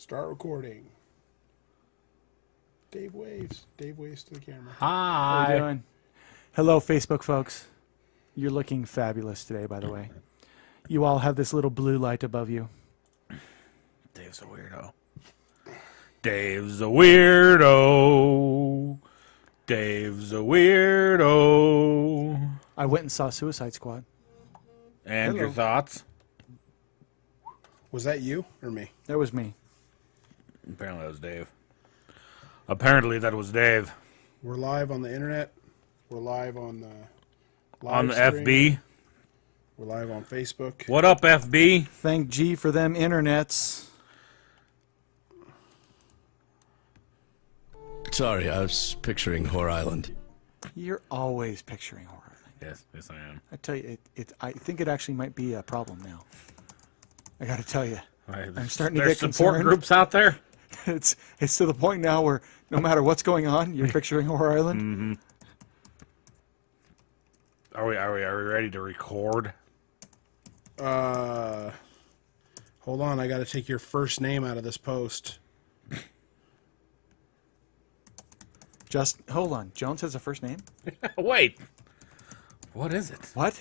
Start recording. Dave waves. Dave waves to the camera. Hi. How you doing? Hello, Facebook folks. You're looking fabulous today, by the way. You all have this little blue light above you. Dave's a weirdo. Dave's a weirdo. Dave's a weirdo. I went and saw Suicide Squad. And Hello. your thoughts? Was that you or me? That was me. Apparently that was Dave. Apparently that was Dave. We're live on the internet. We're live on the live On the stream. FB. We're live on Facebook. What up, FB? Thank G for them internets. Sorry, I was picturing Whore Island. You're always picturing horror. Yes, I am. I tell you, I think it actually might be a problem now. I got to tell you, I'm starting to There's get support concerned. groups out there? It's to the point now where no matter what's going on, you're picturing Horror Island. Mm-hmm. Are we ready to record? Hold on. I got to take your first name out of this post. Just hold on. Jones has a first name? Wait. What is it? What?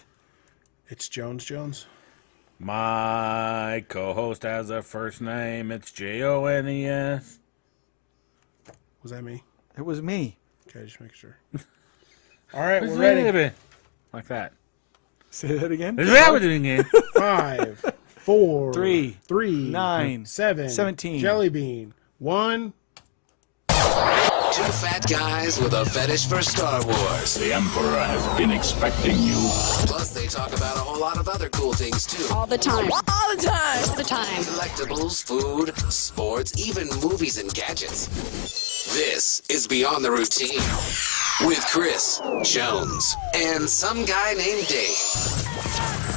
It's Jones. My co-host has a first name. It's Jones. Was that me? It was me. Okay, just make sure. All right, we're ready. Like that. Say that again. Is that what we're doing it? 5, 4, Three, 9, 7, 17. Jelly bean. 1. Two fat guys with a fetish for Star Wars. The Emperor has been expecting you. Plus, they talk about a whole lot of other cool things, too. All the time. All the time. All the time. Collectibles, food, sports, even movies and gadgets. This is Beyond the Routine with Chris, Jones, and some guy named Dave.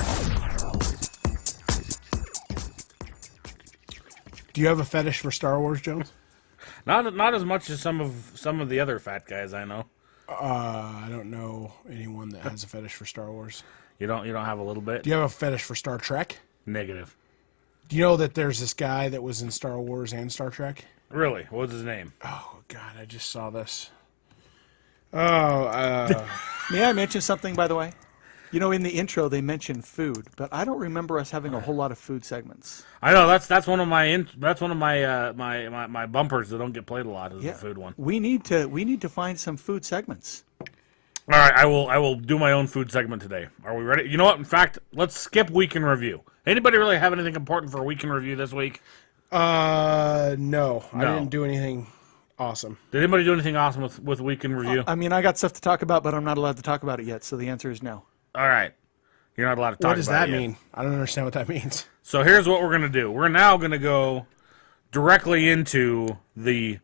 Do you have a fetish for Star Wars, Jones? Not as much as some of the other fat guys I know. I don't know anyone that has a fetish for Star Wars. You don't have a little bit? Do you have a fetish for Star Trek? Negative. Do you know that there's this guy that was in Star Wars and Star Trek? Really? What was his name? Oh, God, I just saw this. Oh, May I mention something, by the way? You know, in the intro they mentioned food, but I don't remember us having a whole lot of food segments. I know that's one of my my bumpers that don't get played a lot is the food one. We need to find some food segments. All right, I will do my own food segment today. Are we ready? You know what? In fact, let's skip week in review. Anybody really have anything important for a week in review this week? no. I No. didn't do anything awesome. Did anybody do anything awesome with week in review? I mean, I got stuff to talk about, but I'm not allowed to talk about it yet, so the answer is no. All right, you're not allowed to talk What does about that it yet. mean? I don't understand what that means. So here's what we're going to do. We're now going to go directly into the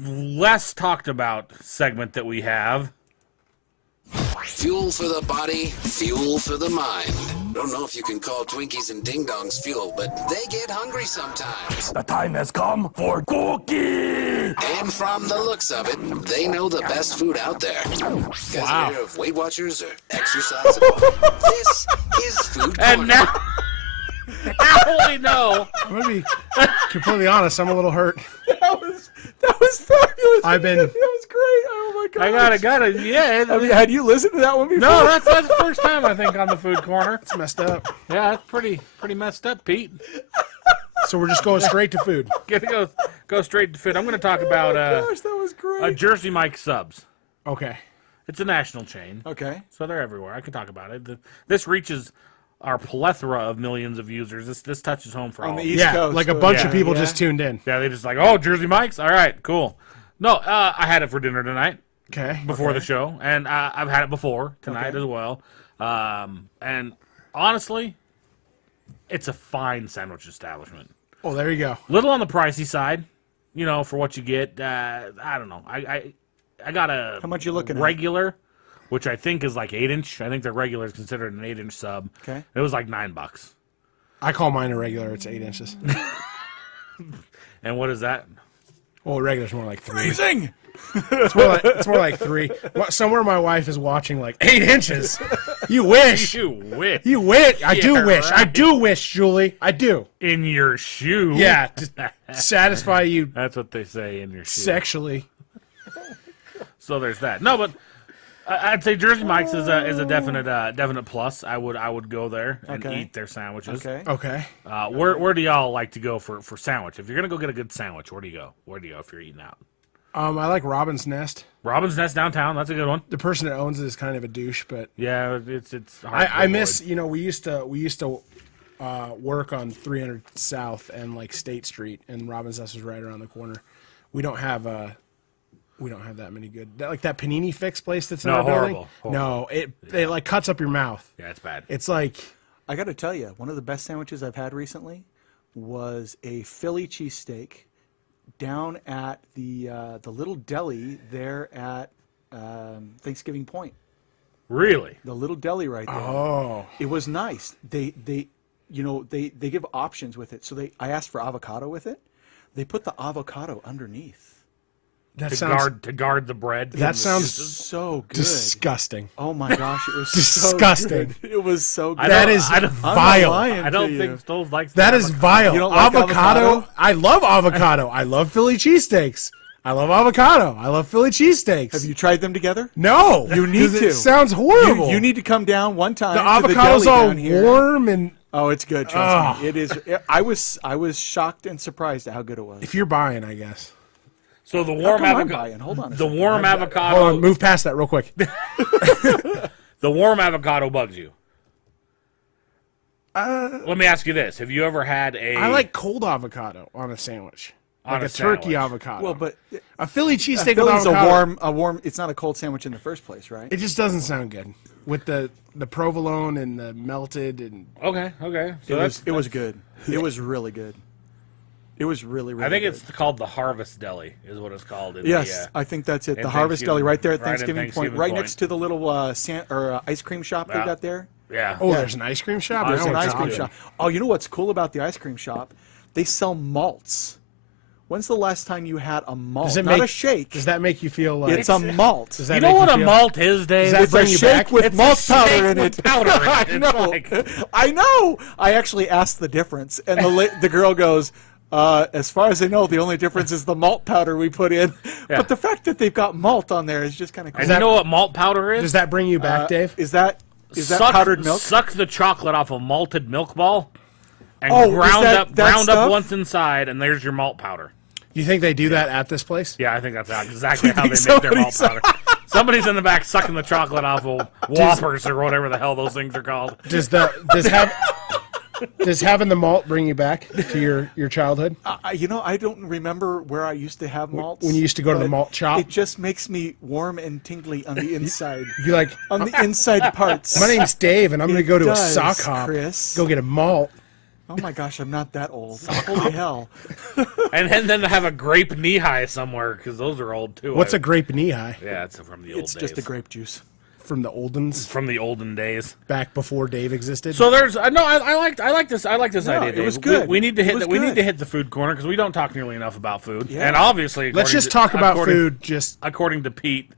less talked about segment that we have. Fuel for the body, fuel for the mind. Don't know if you can call Twinkies and Ding Dongs fuel, but they get hungry sometimes. The time has come for cookie! And from the looks of it, they know the best food out there. Guys ever hear of Weight Watchers or exercise? This is Food Corner. And now we know. I'm going to be completely honest. I'm a little hurt. That was fabulous. I've been- That was great. Oh my god. I gotta, yeah. I mean, had you listened to that one before? No, that's the first time I think on the food corner. It's messed up. Yeah, that's pretty messed up, Pete. So we're just going straight to food. Gonna go straight to food. I'm gonna talk about Gosh, that was great. Jersey Mike subs. Okay. It's a national chain, Okay. so they're everywhere. I can talk about it. This reaches our plethora of millions of users. This touches home for all. On the of them. East Yeah, Coast. like a bunch Yeah. of people Yeah. just tuned in. Yeah, they just like, oh, Jersey Mike's. All right, cool. No, I had it for dinner tonight Okay. before the show, and I've had it before tonight as well. And honestly, it's a fine sandwich establishment. Oh, there you go. Little on the pricey side, you know, for what you get. I don't know. I got a How much you looking at? regular, which I think is like 8-inch. I think their regular is considered an 8-inch sub. Okay. It was like $9. I call mine a regular. It's 8 inches. And what is that? Well, regular's more like 3. Freezing. It's more like 3. Somewhere my wife is watching like 8 inches. You wish. You wish. You wish. I do Yeah, wish. I right. do wish, Julie. I do. In your shoe. Yeah, to satisfy you That's what they say, in your shoe. sexually. So there's that. No, but I'd say Jersey Mike's is a definite plus. I would go there and Okay. eat their sandwiches. Okay. Okay. Where do y'all like to go for sandwich? If you're gonna go get a good sandwich, where do you go? Where do you go if you're eating out? I like Robin's Nest. Robin's Nest downtown. That's a good one. The person that owns it is kind of a douche, but Yeah, it's hard to I avoid. miss. You know, we used to work on 300 South and like State Street, and Robin's Nest was right around the corner. We don't have that many good like that panini fix place that's in No, our building. horrible. No, it like cuts up your mouth. Yeah, it's bad. It's like I got to tell you, one of the best sandwiches I've had recently was a Philly cheesesteak down at the little deli there at Thanksgiving Point. Really? The little deli right there. It was nice. They give options with it. So I asked for avocado with it. They put the avocado underneath. that To sounds guard the bread. that sounds So good. disgusting. Oh my gosh, it was Disgusting. So good. It was so good. That is I don't- vile. lying I don't to think you. Stoles likes That the is avocado. vile. You don't like avocado? I love avocado. I love Philly cheesesteaks. I love avocado. I love Philly cheesesteaks. Have you tried them together? No, You need 'cause to. It sounds horrible. You need to come down one time. the to avocado's deli all down here. warm, and Oh, it's good. Trust me. It is. I was shocked and surprised at how good it was. if you're buying, I guess. So the How warm come I'm avocado. buying? Hold on. A The second. warm Hold avocado. on, move past that real quick. The warm avocado bugs you. Let me ask you this: have you ever had a? I like cold avocado on a sandwich, On like a a turkey sandwich. avocado. Well, but a Philly cheesesteak with Philly's avocado. a warm. It's not a cold sandwich in the first place, right? It just doesn't sound good with the provolone and the melted and. Okay. So It was good. It was really good. It was really, really I think good. it's called the Harvest Deli, is what it's called. In Yes, the, I think that's it. in The Harvest Thanksgiving- Deli, right there at right in Thanksgiving Point, Thanksgiving right Point. next to the little ice cream shop they Yeah. got there. yeah. Oh, there's an ice cream shop. There's I know an what ice you're cream talking shop. Oh, you know what's cool about the ice cream shop? They sell malts. When's the last time you had a malt? Does it Not make a shake. Does that make you feel like? It's a malt. Does that You know make what a feel- malt is, Dave? Does that It's a bring you shake back? with It's a malt shake powder in with it. powder in it. I It's know. like- I know. I actually asked the difference, and the girl goes, as far as I know, the only difference is the malt powder we put in. Yeah. But the fact that they've got malt on there is just kind of cool. And you know what malt powder is? Does that bring you back, Dave? Is that Suck- powdered milk? Suck the chocolate off a malted milk ball, and Oh, is ground that- up that stuff? once inside, and there's your malt powder. You think they do that at this place? Yeah, I think that's exactly how they think make their malt somebody's- powder. Somebody's in the back sucking the chocolate off of Whoppers or whatever the hell those things are called. Does having the malt bring you back to your childhood? I don't remember where I used to have malts. When you used to go to the but malt shop? It just makes me warm and tingly on the inside. You're like, On the inside parts. my name's Dave, and I'm going to go to a does, sock hop, Chris. go get a malt. Oh my gosh, I'm not that old. Holy hell. And then have a grape knee high somewhere, because those are old too. What's a grape knee high? Yeah, it's from the old It's days. just a grape juice. From the oldens, From the olden days. back before Dave existed. So there's no, I like this idea. it was Dave. good. We need to It hit was we need good. to hit the food corner because we don't talk nearly enough about food. Yeah. And obviously, Let's according just to- talk about according- food. Just According to Pete,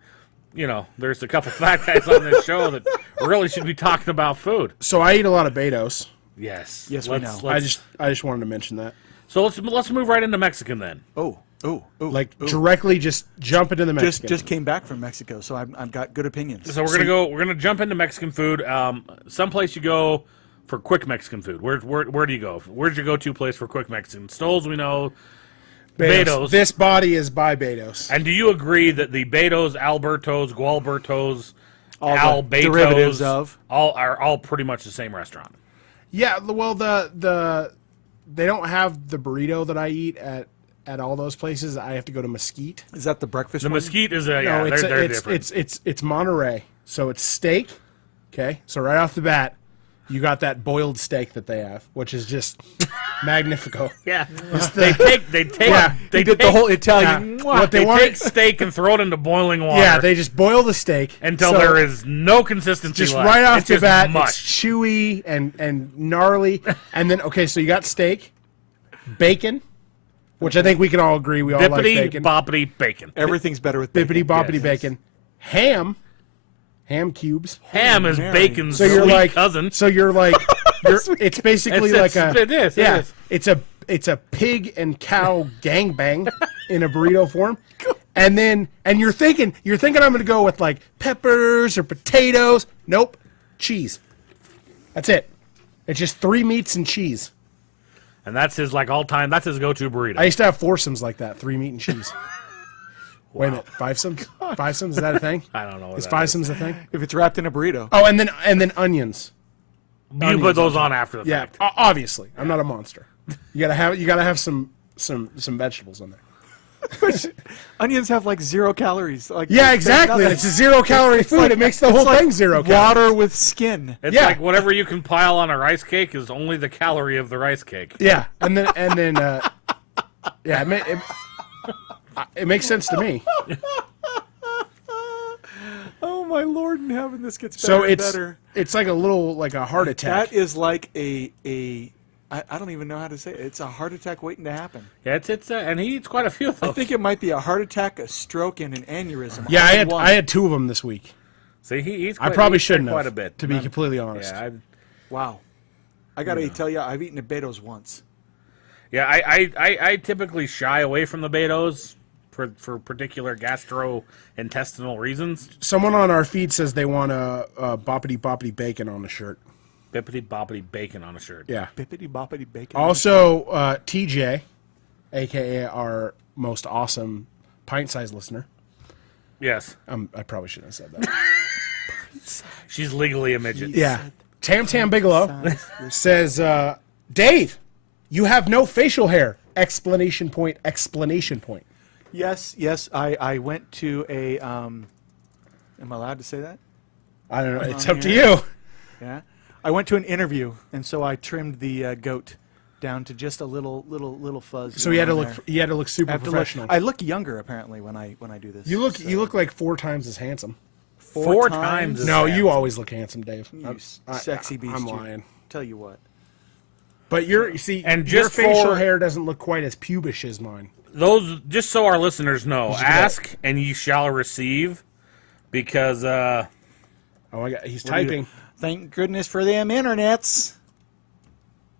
there's a couple fat guys on this show that really should be talking about food. so I eat a lot of Beto's. Yes. Yes, we know. I just wanted to mention that. So let's move right into Mexican then. Oh. Like directly just jump into the Mexican. Just came back from Mexico, so I've got good opinions. So we're gonna jump into Mexican food. Someplace you go for quick Mexican food. Where do you go? Where's your go-to place for quick Mexican? Stoles, we know. Beto's. This body is by Beto's. And do you agree that the Betos, Albertos, Gualbertos, All the Albetos, derivatives of. are all pretty much the same restaurant? Yeah, well, the they don't have the burrito that I eat at all those places. I have to go to Mesquite. Is that the breakfast The one? Mesquite is No, they're different. it's Monterey. So it's steak. Okay, so right off the bat, you got that boiled steak that they have, which is just magnifico. Yeah, they take Yeah, they He did take, the whole Italian. Yeah. What they they want- take steak and throw it into boiling water. Yeah, they just boil the steak until So there is no consistency just left. right off It's the just bat. mush. It's chewy and gnarly, and then okay, so you got steak, bacon, which I think we can all agree we all like Bippity bacon. boppity bacon. Everything's better with bacon. Bippity boppity Yes. bacon. Ham cubes. Ham is Mary. bacon's So you're sweet like cousin. So you're like it's basically It's- like it is, yeah. it is. It's a pig and cow gangbang in a burrito form. And you're thinking I'm gonna go with like peppers or potatoes. Nope. Cheese. That's it. It's just 3 meats and cheese. And that's his like all time. That's his go-to burrito. I used to have foursomes like that, 3 meat and cheese. Wait a minute, fivesomes? Fivesomes, is that a thing? I don't know. What Is that is. fivesomes a thing? If it's wrapped in a burrito. Oh, and then onions. You put those on after the Yeah, fact. obviously. I'm not a monster. You gotta have some vegetables in there. Onions have like 0 calories. Like Yeah, there's exactly. nothing. It's a 0-calorie food. like- it makes the it's whole like thing 0 water calories. with skin. It's Yeah. like whatever you can pile on a rice cake is only the calorie of the rice cake. Yeah, and then yeah, it makes sense to me. Oh my Lord in heaven, this gets better So and it's better. it's like a heart attack. That is like I don't even know how to say it. It's a heart attack waiting to happen. Yeah, it's and he eats quite a few of those. I think it might be a heart attack, a stroke, and an aneurysm. Yeah, all in I one. had 2 of them this week. See, he eats. I Quite, probably he eats shouldn't quite have, a bit. to be completely honest. Yeah, Wow. I gotta tell you, I've eaten a Beto's once. I typically shy away from the Betos for particular gastrointestinal reasons. Someone on our feed says they want a boppity boppity bacon on the shirt. Bippity boppity bacon on a shirt. Yeah. Bippity boppity bacon. Also, TJ, aka our most awesome pint-sized listener. Yes, I probably shouldn't have said that. she's legally a midget. Yeah. Tam Tam Bigelow says, Dave, you have no facial hair! Explanation point, explanation point. Yes. I went to a. Am I allowed to say that? I don't know. It's on up to here. you. Yeah. I went to an interview, and so I trimmed the goat down to just a little fuzz. So you had to on look. there. You had to look I super have to look- professional. I look younger apparently when I do this. You look like 4 times as handsome. Four times as No, handsome. you always look handsome, Dave. You sexy beast. I'm you. lying. Tell you what. But you see, And your just facial for- hair doesn't look quite as pubish as mine. Those, just so our listeners know, ask and ye shall receive, because Oh, he's typing. Thank goodness for them internets.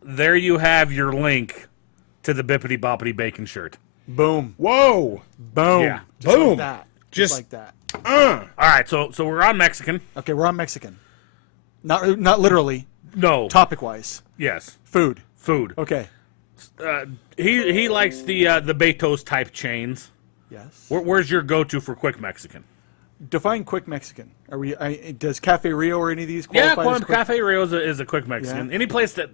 there you have your link to the Bippity Boppity Bacon shirt. Boom. Whoa! Boom. Yeah. Just Boom. Like that. Just- like that. All right, so we're on Mexican. Okay, we're on Mexican. Not literally. No. Topic wise. Yes. Food. Food. Okay. He likes the Betos type chains. Yes. Where's your go-to for quick Mexican? Define quick Mexican. Are we? Does Cafe Rio or any of these Yeah, qualify as quick? Cafe Rio is a quick Mexican. Yeah. Any place that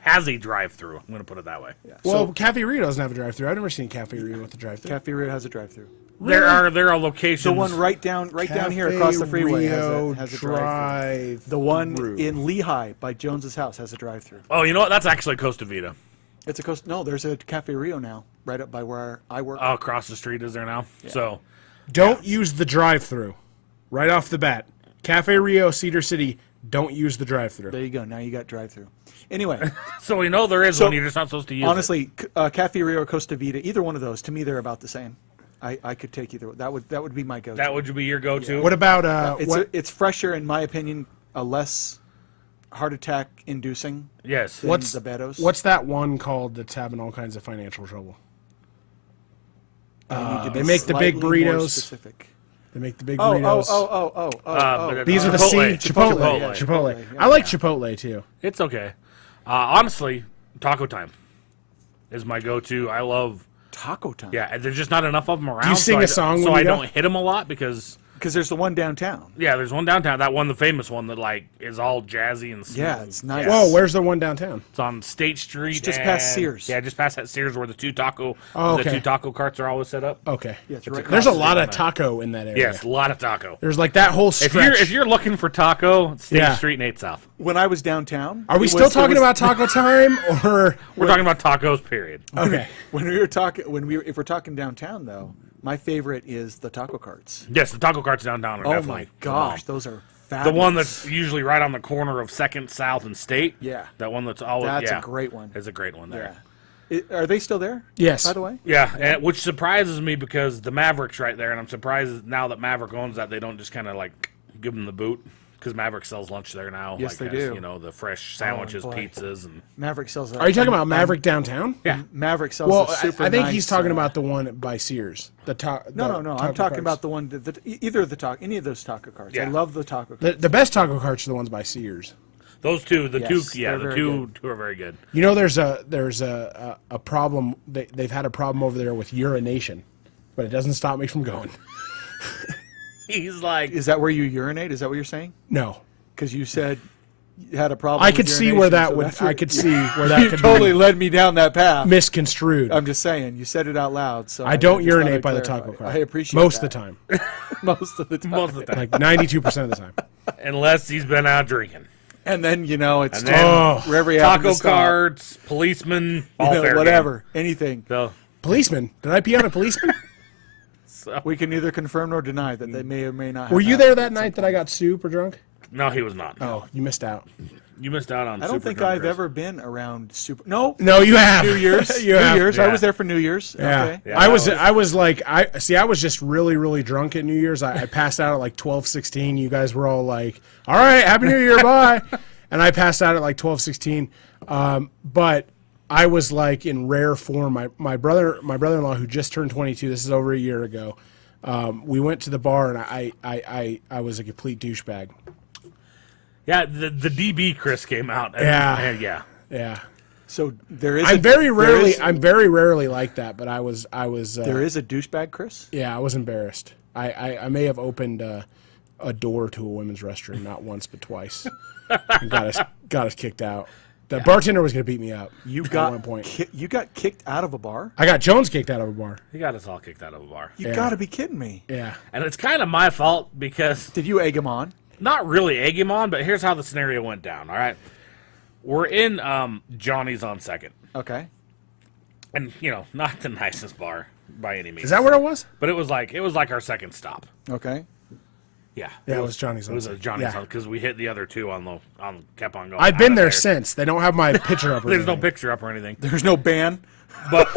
has a drive-through, I'm going to put it that way. Yeah. Well, So Cafe Rio doesn't have a drive-through. I've never seen Cafe Rio with a drive-through. Cafe Rio has a drive-through. There are locations. The one right down here across the freeway has a drive-through. drive. The one in Lehigh by Jones's house has a drive-through. Oh, you know what? That's actually Costa Vida. It's a coast. No, there's a Cafe Rio now, right up by where I work. Oh, across the street is there now? So, Don't use the drive-through. Right off the bat. Cafe Rio, Cedar City, don't use the drive-through. There you go. Now you got drive-through. Anyway, so we know there is So, one. You're just not supposed to use it. honestly, Cafe Rio or Costa Vida, either one of those, to me, they're about the same. I could take either. That would be my go-to. That would be your go-to. What about It's fresher, in my opinion, a less heart attack inducing Yes. than the Betos. what's that one called that's having all kinds of financial trouble? They make the big Slightly more burritos. Specific. They make the big Oh, burritos. These are the Chipotle. Chipotle. yeah, Chipotle. Chipotle, I like Chipotle too. It's okay. Honestly, Taco Time is my go-to. I love. Taco Time. Yeah, there's just not enough of them around. you sing so a song So when I you go? don't hit them a lot because. Because there's the one downtown. Yeah, there's one downtown. That one, the famous one that like is all jazzy and smooth. Yeah, it's nice. Whoa, where's the one downtown? It's on State Street. It's just past and- Sears. Yeah, just past that Sears where the two taco carts are always set up. Okay. Yeah, it's right There's a across lot the of taco in that area. Yes, a lot of taco. There's like that whole If stretch. you're looking for taco, State Yeah. Street and 8 South. When I was downtown. Are we it still was- it talking was- about taco time or We're talking about tacos, period. okay? When we were talking, if we're talking downtown though, my favorite is the taco carts. Yes, the taco carts downtown are Oh definitely my gosh, those are the fabulous. one that's usually right on the corner of 2nd South and State. Yeah. That one that's always That's a great one. It's a great one there. Are they still there? Yes. By the way? Yeah, and, which surprises me because the Maverick's right there, and I'm surprised now that Maverick owns that they don't just kind of like give them the boot because Maverick sells lunch there now. Yes, like, they do. You know, the fresh sandwiches, boy. pizzas, and Maverick sells. Are you talking about Maverick downtown? yeah. Maverick sells. Well, a super I think nice, he's talking about the one by Sears. The No. I'm taco talking carts. about the one that either of the taco, any of those taco carts. I Yeah. love the taco carts. The best taco carts are the ones by Sears. Those two, the Yes, two, yeah, they're the very two are very good. You know, there's a problem. They've had a problem over there with urination, but it doesn't stop me from going. He's like, Is that where you urinate? Is that what you're saying? No, Because you said you had a problem. I with could see where urination, that so would. that's I where- could see where that You could totally be led me down that path. misconstrued. I'm just saying. You said it out loud, so I don't just thought urinate I'd by the clarify. taco cart. I appreciate most that. of the time, Most of the time. most of the time, like 92% of the time. unless he's been out drinking. And then it's And then wherever you happen Taco to stop, carts, policemen, all fair game. whatever, anything. So, Policeman? Did I pee on a policeman? We can neither confirm nor deny that they may or may not. Were have you there happened that at night some that I point. got super drunk? no, he was not. Oh, you missed out. You missed out on. I don't Super think Drunk I've Chris. ever been around super. No, No, you have. New Year's. you New have. Year's. I Yeah. was there for New Year's. Yeah. Okay. Yeah, I that was. was- I was like. I was just really, really drunk at New Year's. I passed out at like 12:16. You guys were all like, "All right, Happy New Year, bye," and I passed out at like 12:16. But I was like in rare form. My brother-in-law who just turned 22. This is over a year ago. We went to the bar and I was a complete douchebag. Yeah, the DB Chris came out. And, Yeah. and yeah. Yeah. So there is. I'm very rarely like that, but I was. There is a douchebag, Chris. Yeah, I was embarrassed. I may have opened a door to a women's restroom not once but twice, and got us kicked out. The bartender was going to beat me up. You at got one point. you got kicked out of a bar. I got Jones kicked out of a bar. He got us all kicked out of a bar. You got to be kidding me. Yeah. And it's kind of my fault because Did you egg him on? not really egg him on, but here's how the scenario went down. All right, we're in Johnny's on Second, Okay. and not the nicest bar by any means. Is that where it was? But it was like our second stop. Okay. Yeah, Yeah, it was Johnny's It on was Second. Johnny's Yeah. because we hit the other two kept on going. I've out been of there since. They don't have my picture up. or There's no anything. picture up or anything, There's no ban. but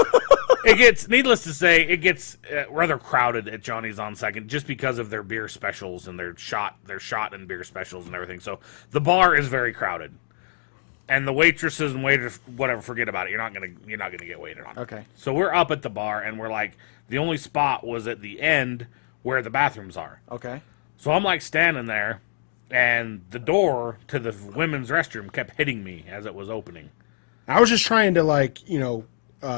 it gets needless to say it gets rather crowded at Johnny's on Second just because of their beer specials and their shot and beer specials and everything. So the bar is very crowded, and the waitresses and waiters, whatever, forget about it. You're not gonna get waited on. Okay. So we're up at the bar and we're like, the only spot was at the end where the bathrooms are. Okay. So I'm like standing there, and the door to the women's restroom kept hitting me as it was opening. I was just trying to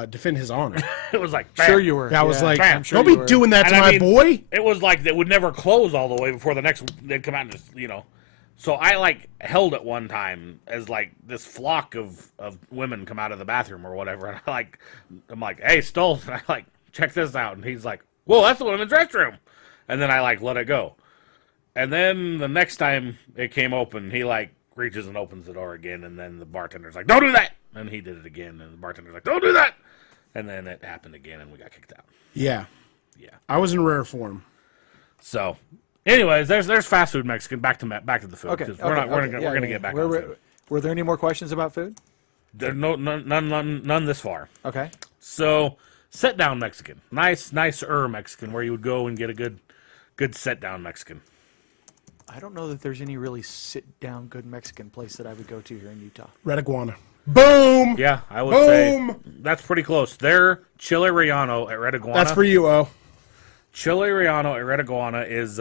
defend his honor. It was like, bam. Sure you were. I was like, I'm sure don't you be were. doing that to And I my mean, boy. It was like they would never close all the way before the next. They'd come out and just So I like held it one time as like this flock of women come out of the bathroom or whatever, and I'm like, hey, Stoltz, and I like check this out, and he's like, whoa, that's the women's restroom, and then I like let it go, and then the next time it came open, he like reaches and opens the door again, and then the bartender's like, don't do that, and he did it again, and the bartender's like, don't do that, and then it happened again, and we got kicked out. Yeah. Yeah. I was in rare form. So, anyways, there's fast food Mexican. Back to the food. Okay. 'cause okay, we're okay, gonna get back on food. Were there any more questions about food? There none this far. Okay. So, sit down Mexican, nicer Mexican, where you would go and get a good sit down Mexican. I don't know that there's any really sit-down good Mexican place that I would go to here in Utah. Red Iguana. Boom. Yeah, I would Boom. say that's pretty close. Their Chile Relleno at Red Iguana. That's for you, O. Chile Relleno at Red Iguana is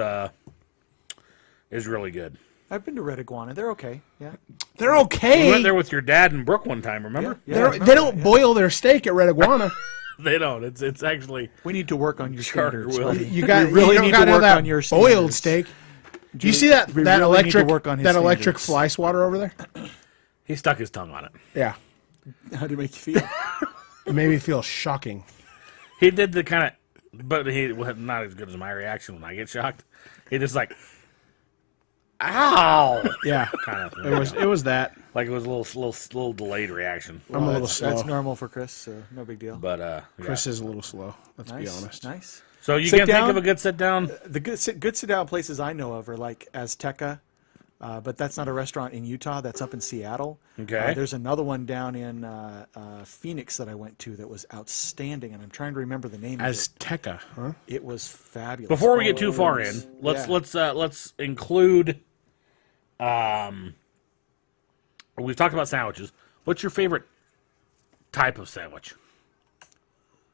really good. I've been to Red Iguana. They're okay. Yeah. They're We okay. went there with your dad and Brooke one time. Remember? Yeah, I remember They don't that, yeah. boil their steak at Red Iguana. They don't. It's actually We need to work on your Charter standards. will. buddy. You got we really you don't need gotta to have work that on your boiled standards. steak. Do you see that We that really need to electric work on his that electric standards. fly swatter over there? he stuck his tongue on it. Yeah. How do it make you feel? It made me feel shocking. He did the kind of, but he was not as good as my reaction when I get shocked. He just like, ow, Yeah. kind of. It was that. like it was a little delayed reaction. I'm a little that's, slow. that's normal for Chris, so no big deal. But yeah. Chris is a little slow. Let's be Nice, honest. nice. So you Sit can think down. of a good sit down. The good sit down places I know of are like Azteca, But that's not a restaurant in Utah. That's up in Seattle. Okay. There's another one down in Phoenix that I went to that was outstanding, and I'm trying to remember the name of it. Azteca, huh? It was fabulous. Before we get too it far was- in, let's yeah. let's include. We've talked about sandwiches. What's your favorite type of sandwich?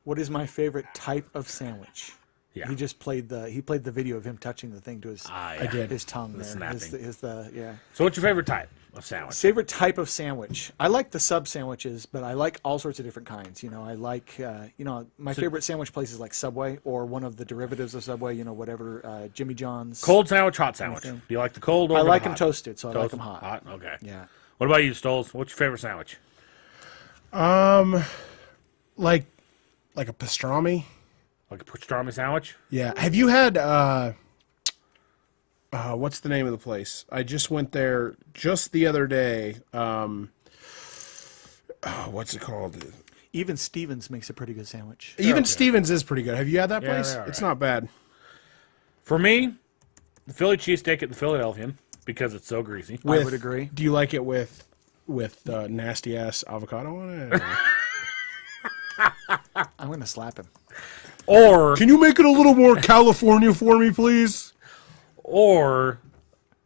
What is my favorite type of sandwich? Yeah. He just played the video of him touching the thing to his I did. his tongue there. snapping. Yeah. So what's your favorite type of sandwich? Favorite type of sandwich? I like the sub sandwiches, but I like all sorts of different kinds. I like my favorite sandwich place is like Subway or one of the derivatives of Subway. Whatever Jimmy John's. Cold sandwich, hot sandwich. Do you like the cold or I the like hot? them toasted, so I like Toast- them hot. Hot, okay. Yeah. What about you, Stoles? What's your favorite sandwich? Like a pastrami. Like a pastrami sandwich? Yeah. Have you had what's the name of the place? I just went there just the other day. What's it called? Even Stevens makes a pretty good sandwich. Even Stevens is pretty good. Have you had that Yeah, place? they're all It's right. not bad. For me, the Philly cheesesteak at the Philadelphian because it's so greasy. I would agree. Do you like it with nasty ass avocado on it? I'm going to slap him. Or Can you make it a little more California for me, please? or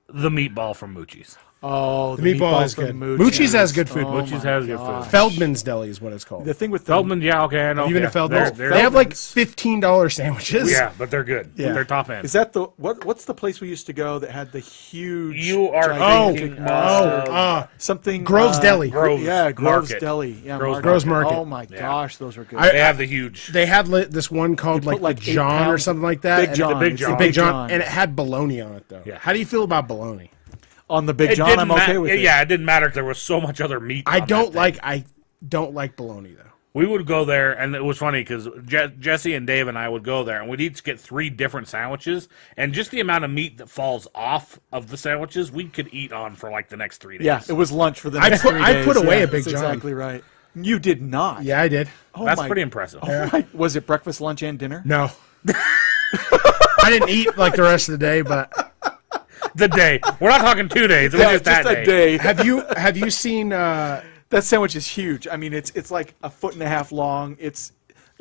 the meatball from Moochie's. Oh, The meatball is from good. Moochie's. Moochie's has good food. Moochie's my has good food. gosh. Feldman's Deli is what it's called. The thing with the Feldman, yeah, okay, I know. Even yeah, at Feldman's, they're- they have like Feldman's. $15 sandwiches. yeah, but they're good. Yeah. They're top end. Is that the what's the place we used to go that had the huge You are gigantic thinking monster- of something Grove's Deli. Grove's yeah, Grove's Market. Deli. Yeah, Grove's Market. Oh my gosh, those were good. I- They have the huge. They had this one called put, like like, the 8 John or pounds- something like that. Big and John. Big It's John. the Big John, and it had bologna on it though. Yeah. How do you feel about bologna? On the Big It John, didn't I'm okay ma- with it. Yeah, it didn't matter if there was so much other meat. I on don't that thing. I don't like bologna though. We would go there, and it was funny because Jesse and Dave and I would go there, and we'd each get 3 different sandwiches, and just the amount of meat that falls off of the sandwiches, we could eat on for like the next 3 days. Yeah, it was lunch for the I next put- 3 I days. put away Yeah, a Big that's John. Exactly right. You did not. Yeah, I did. Oh That's my- pretty impressive. Oh my, was it breakfast, lunch, and dinner? No. I didn't eat like the rest of the day, but The day. We're not talking 2 days. It was Yeah, just that a day. have you seen That sandwich is huge. I mean, it's like a foot and a half long.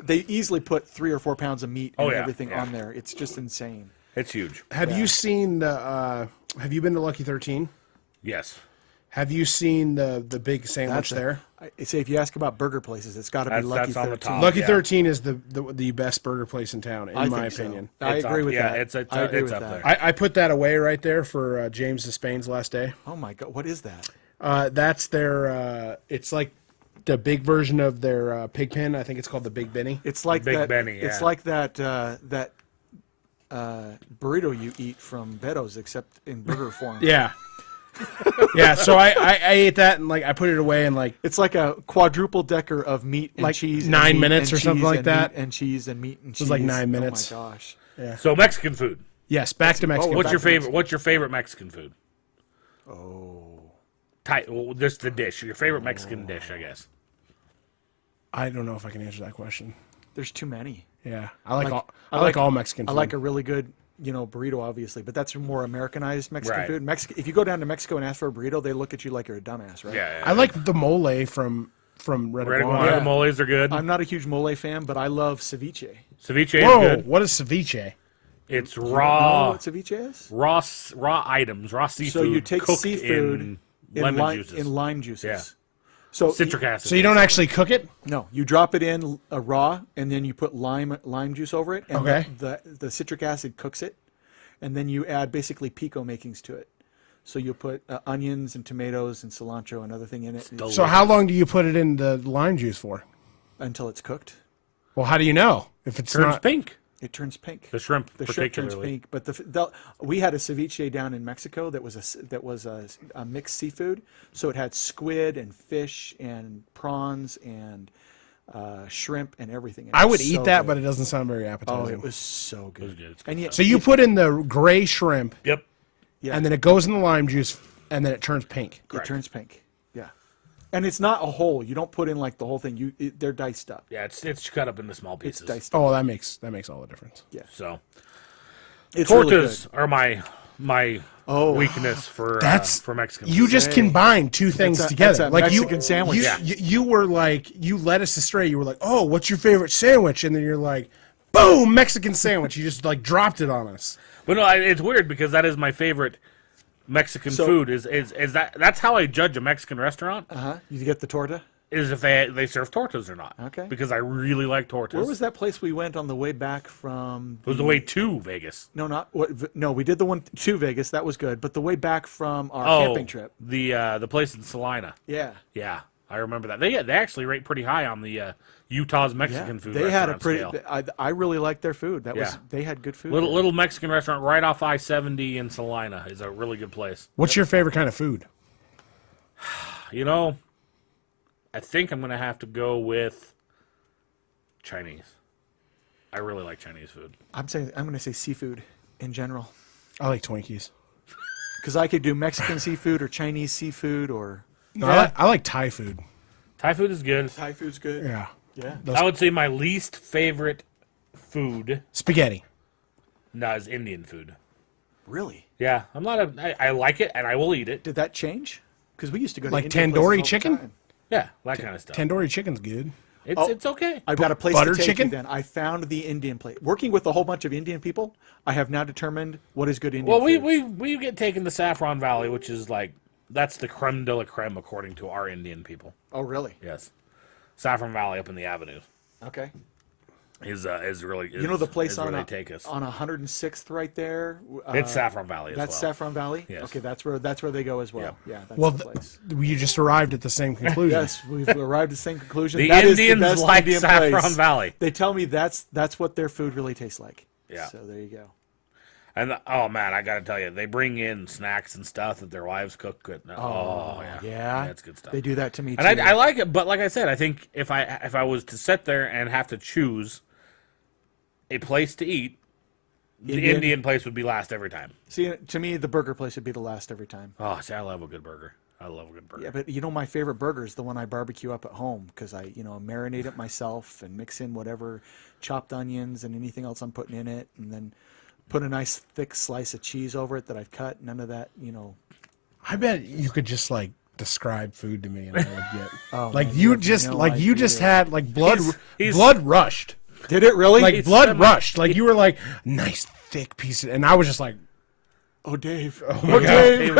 They easily put 3 or 4 pounds of meat and Oh, yeah, everything yeah. on there. It's just insane. It's huge. have you seen the have you been to Lucky 13? Yes. Have you seen the big sandwich there? I say if you ask about burger places, it's got to be Lucky That's on the 13. top. Lucky yeah. 13 is the best burger place in town, in I my think so. opinion. I It's agree up- with yeah, that. it's I agree it's with up that. there. I put that away right there for James Despain's last day. Oh my god, what is that? That's their. It's like the big version of their pig pen. I think it's called the Big Benny. It's like Big that. Benny, It's yeah. like that burrito you eat from Beto's, except in burger form. Yeah. Yeah. So I ate that and like I put it away and like It's like a quadruple decker of meat and Like cheese. 9 and meat minutes and or something cheese like and that. meat and cheese and meat and cheese. was like 9 minutes. Oh my gosh. So Mexican food. yes, back to Mexican. What's your back to favorite? What's your favorite Mexican food? Oh. Well, just the dish. Your favorite Mexican dish, I guess. I don't know if I can answer that question. There's too many. Yeah, I like all. I I like like- all Mexican I food. like a really good, burrito, obviously, but that's more Americanized Mexican Right. food. If you go down to Mexico and ask for a burrito, they look at you like you're a dumbass, right? Yeah. I like the mole from Red Red Iguana. iguana Yeah. moles are good. I'm not a huge mole fan, but I love ceviche. Ceviche Whoa, is good. what is ceviche? It's You know raw, what ceviche is? raw items, raw seafood. So you take cooked seafood in lemon lime, juices, in lime juices. Yeah. So citric acid. So you don't actually cook it? No, you drop it in raw, and then you put lime juice over it, and Okay. the citric acid cooks it, and then you add basically pico makings to it. So you put onions and tomatoes and cilantro and other thing in it So how long do you put it in the lime juice for? until it's cooked. Well, how do you know if it's turns not? pink. It turns pink. The shrimp, The shrimp turns particularly. pink, but we had a ceviche down in Mexico that was a mixed seafood. So it had squid and fish and prawns and shrimp and everything. I would was eat so that, good. but it doesn't sound very Oh, appetizing. it was so good. good. It's And yet, So you put in the gray shrimp, Yep. yeah, and then it goes in the lime juice, and then it turns pink. it turns pink. Yeah, and it's not a whole. You don't put in like the whole thing. They're diced up. Yeah, it's cut up into small It's pieces. diced up. Oh, that makes all the difference. So It's really good. tortas are my weakness for Mexican. You just combined two things together. that's a like Mexican sandwich. You were like, you led us astray. You were like, oh, what's your favorite sandwich? And then you're like, boom, Mexican sandwich. You just like dropped it on us. But no, it's weird because that is my favorite Mexican food. Is that's how I judge a Mexican restaurant? You get the torta? Is if they serve tortas or not. Okay. Because I really like tortas. Where was that place we went on the way back from? It was the way to Vegas. No, we did the one to Vegas. That was good. But the way back from our camping trip. The place in Salina. Yeah. Yeah, I remember that. They actually rate pretty high on the Utah's Mexican food. They had a restaurant pretty. scale. I really liked their food. That was Yeah. they had good food. Little Mexican restaurant right off I-70 in Salina is a really good place. What's your favorite kind of food? You know, I think I'm gonna have to go with Chinese. I really like Chinese food. I'm going to say seafood in general, I like Twinkies. because I could do Mexican seafood or Chinese seafood or. No, I like Thai food. Thai food is good. Thai food's good. Yeah. Yeah. I would say my least favorite food Spaghetti. is Indian food. Really? Yeah, I like it and I will eat it. Did that change? Because we used to go to Like Indian places tandoori all the chicken? time. Yeah, that kind of stuff. Tandoori chicken's good. It's okay. I've got a place Butter to take chicken? you then. I found the Indian place. Working with a whole bunch of Indian people, I have now determined what is good Indian Well, food. we get taken to Saffron Valley, which is like that's the creme de la creme according to our Indian people. Oh, really? Yes, Saffron Valley up in the avenues Okay. is really You know the place is where on they take us. on 106th right there? It's Saffron Valley as That's well. Saffron Valley? Yes. Okay, that's where they go as well. Yep. Yeah, that's Well, the place. you just arrived at the same conclusion. Yes, we've arrived at the same conclusion. The That is Indians best like Indian Saffron place. Valley. They tell me that's what their food really tastes like. Yeah. So there you go. And oh man, I gotta tell you, they bring in snacks and stuff that their wives cook. Oh yeah, it's good stuff. They do that to me too. And I like it, but like I said, I think if I was to sit there and have to choose a place to eat, the Indian place would be last every time. See, to me, the burger place would be the last every time. Oh, see, I love a good burger. I love a good burger. Yeah, but my favorite burger is the one I barbecue up at home because I, marinate it myself and mix in whatever chopped onions and anything else I'm putting in it, and then put a nice thick slice of cheese over it that I've cut. None of that, I bet you could just like describe food to me and I would get Oh, like man, you have just no like you just idea. had like blood He's- blood rushed. Did it really? Like blood rushed. Like you were like nice thick piece of, and I was just like, oh, Dave. oh, Dave,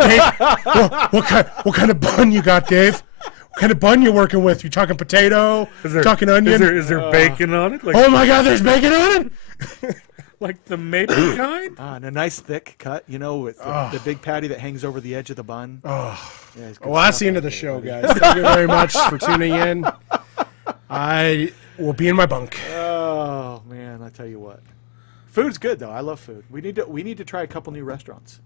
what kind of bun you got, Dave? What kind of bun you working with? You talking potato? Talking onion? Is there bacon on it? Like, Oh my God, there's bacon on it. like the maple kind? And a nice thick cut, with the big patty that hangs over the edge of the bun. Oh. Yeah, it's good Well, that's stuff the end right of the there, show, buddy. guys. Thank you very much for tuning in. I will be in my bunk. Oh man, I tell you what, food's good though. I love food. We need to try a couple new restaurants.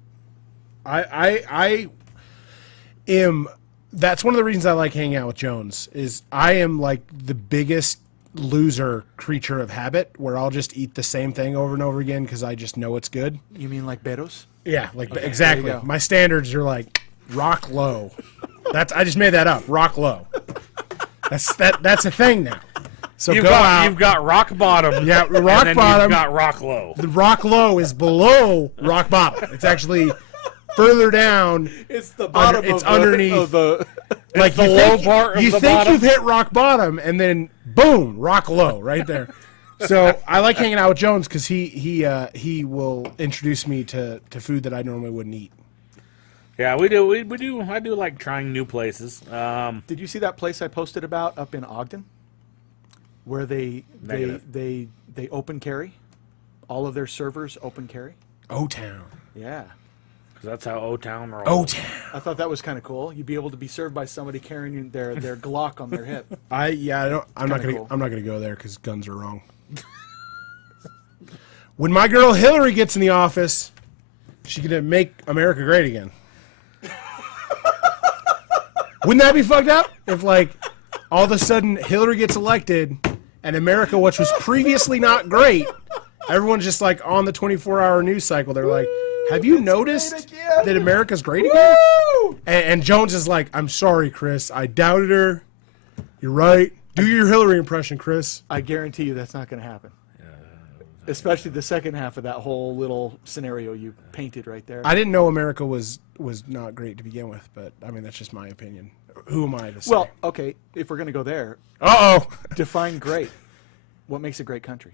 I am. That's one of the reasons I like hanging out with Jones. Is I am like the biggest loser creature of habit, where I'll just eat the same thing over and over again because I just know it's good. You mean like Betos? Yeah, like there exactly. you go. My standards are like rock low. I just made that up. Rock low. That's a thing now. So You've go out. You've got rock bottom. Yeah, and rock then bottom. You've got rock low. The rock low is below rock bottom. It's actually further down. It's the bottom it's underneath. Like the you low think, part of you the think bottom. you've hit rock bottom, and then boom, rock low right there. So I like hanging out with Jones because he will introduce me to food that I normally wouldn't eat. Yeah, we do. We do. I do like trying new places. Did you see that place I posted about up in Ogden, where they open carry, all of their servers open carry? O-Town. Yeah, Because that's how O-Town rolls. O-Town. I thought that was kind of cool. You'd be able to be served by somebody carrying their Glock on their hip. I'm not kinda gonna cool. I'm not gonna go there because guns are wrong. When my girl Hillary gets in the office, she's gonna make America great again. Wouldn't that be fucked up if like all of a sudden Hillary gets elected and America, which was previously not great, everyone's just like on the 24-hour news cycle. They're like, have you noticed that America's great again? And Jones is like, I'm sorry, Chris. I doubted her. You're right. Do your Hillary impression, Chris. I guarantee you that's not going to happen. Especially the second half of that whole little scenario you painted right there. I didn't know America was not great to begin with, but I mean that's just my opinion. Who am I to say? Well, okay, if we're going to go there, uh define great. What makes a great country?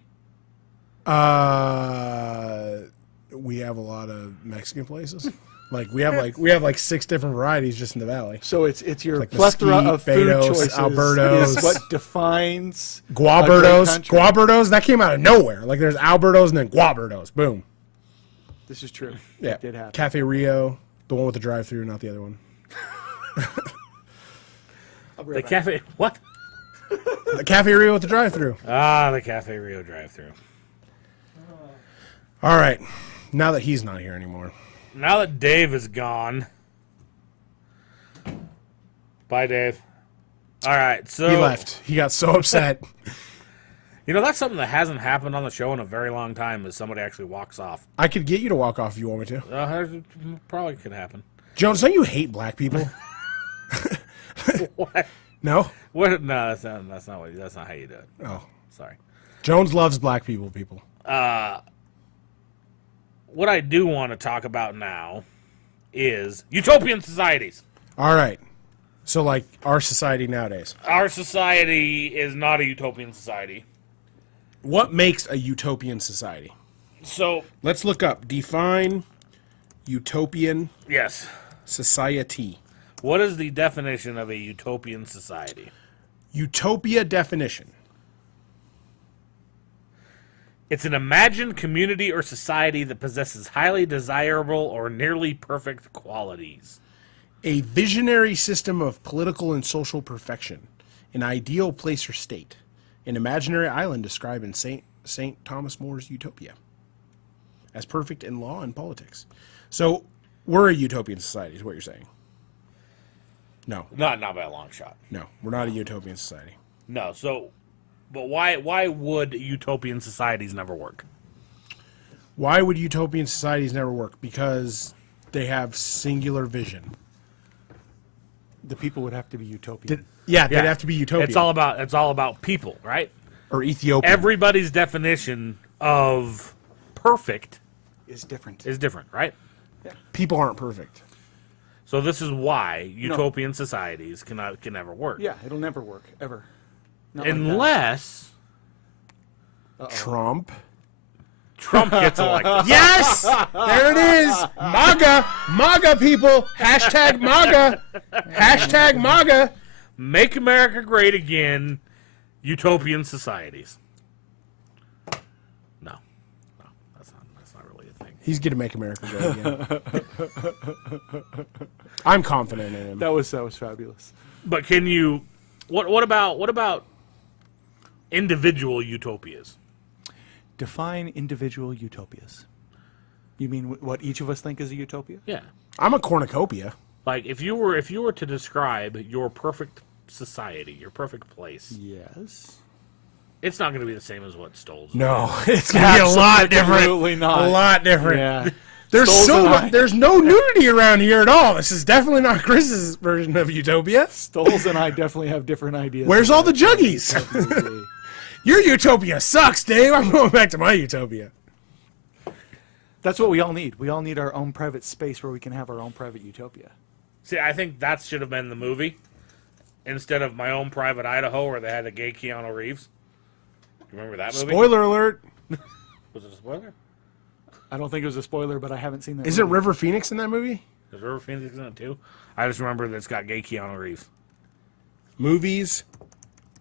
oh, we have a lot of Mexican places. we have like 6 different varieties just in the valley. So it's your Like plethora mesquite, of food Betos, choices Albertos. is what defines a great Guabertos, country. Guabertos, that came out of nowhere. Like there's Albertos and then Guabertos. Boom. This is true. Yeah. It did happen. Cafe Rio, the one with the drive-through, not the other one. The cafe. What? The Cafe Rio with the drive-through. Ah, the Cafe Rio drive-through. All right. Now that he's not here anymore. Now that Dave is gone. Bye, Dave. All right, so He left. He got so upset. You know, that's something that hasn't happened on the show in a very long time. Is somebody actually walks off? I could get you to walk off if you want me to. Probably could happen. Jones, don't you hate black people? What? No? What? No, that's not how you do it. Oh. Sorry. Jones loves black people. What I do want to talk about now is utopian societies. All right. So, like, our society nowadays. Our society is not a utopian society. What makes a utopian society? So, Let's look up. Define utopian yes. society. What is the definition of a utopian society? Utopia definition. It's an imagined community or society that possesses highly desirable or nearly perfect qualities. A visionary system of political and social perfection. An ideal place or state. An imaginary island described in St. Thomas More's Utopia. As perfect in law and politics. So, we're a utopian society, is what you're saying. No. Not by a long shot. No, we're not a utopian society. No, so, but why would utopian societies never work? Why would utopian societies never work? Because they have singular vision. The people would have to be utopian. They'd have to be utopian. It's all about people, right? Or Ethiopian. Everybody's definition of perfect is different. is different, right? People aren't perfect. So this is why utopian societies can never work. Yeah, it'll never work ever. Not like that. Unless Trump. Trump gets elected. Yes! There it is! MAGA! MAGA, people! Hashtag MAGA! Hashtag MAGA! Make America great again. Utopian societies. No, that's not really a thing. He's going to make America great again. I'm confident in him. That was fabulous. But can you? What about individual utopias? Define individual utopias. You mean what each of us think is a utopia? Yeah, I'm a cornucopia. like if you were to describe your perfect society, your perfect place, Yes. it's not going to be the same as what Stoll's. No, it's going to be a lot different. Absolutely not. A lot different. Yeah. There's Stoll's and I- there's no nudity around here at all. This is definitely not Chris's version of Utopia. Stoles and I definitely have different ideas. Where's all the juggies? Absolutely. Your Utopia sucks, Dave. I'm going back to my Utopia. That's what we all need. We all need our own private space where we can have our own private utopia. See, I think that should have been the movie instead of My Own Private Idaho, where they had the gay Keanu Reeves. You remember that movie? Spoiler alert. Was it a spoiler? I don't think it was a spoiler, but I haven't seen that. Is it movie. River Phoenix in that movie? Is River Phoenix in it too? I just remember that it's got gay Keanu Reeves. Movies.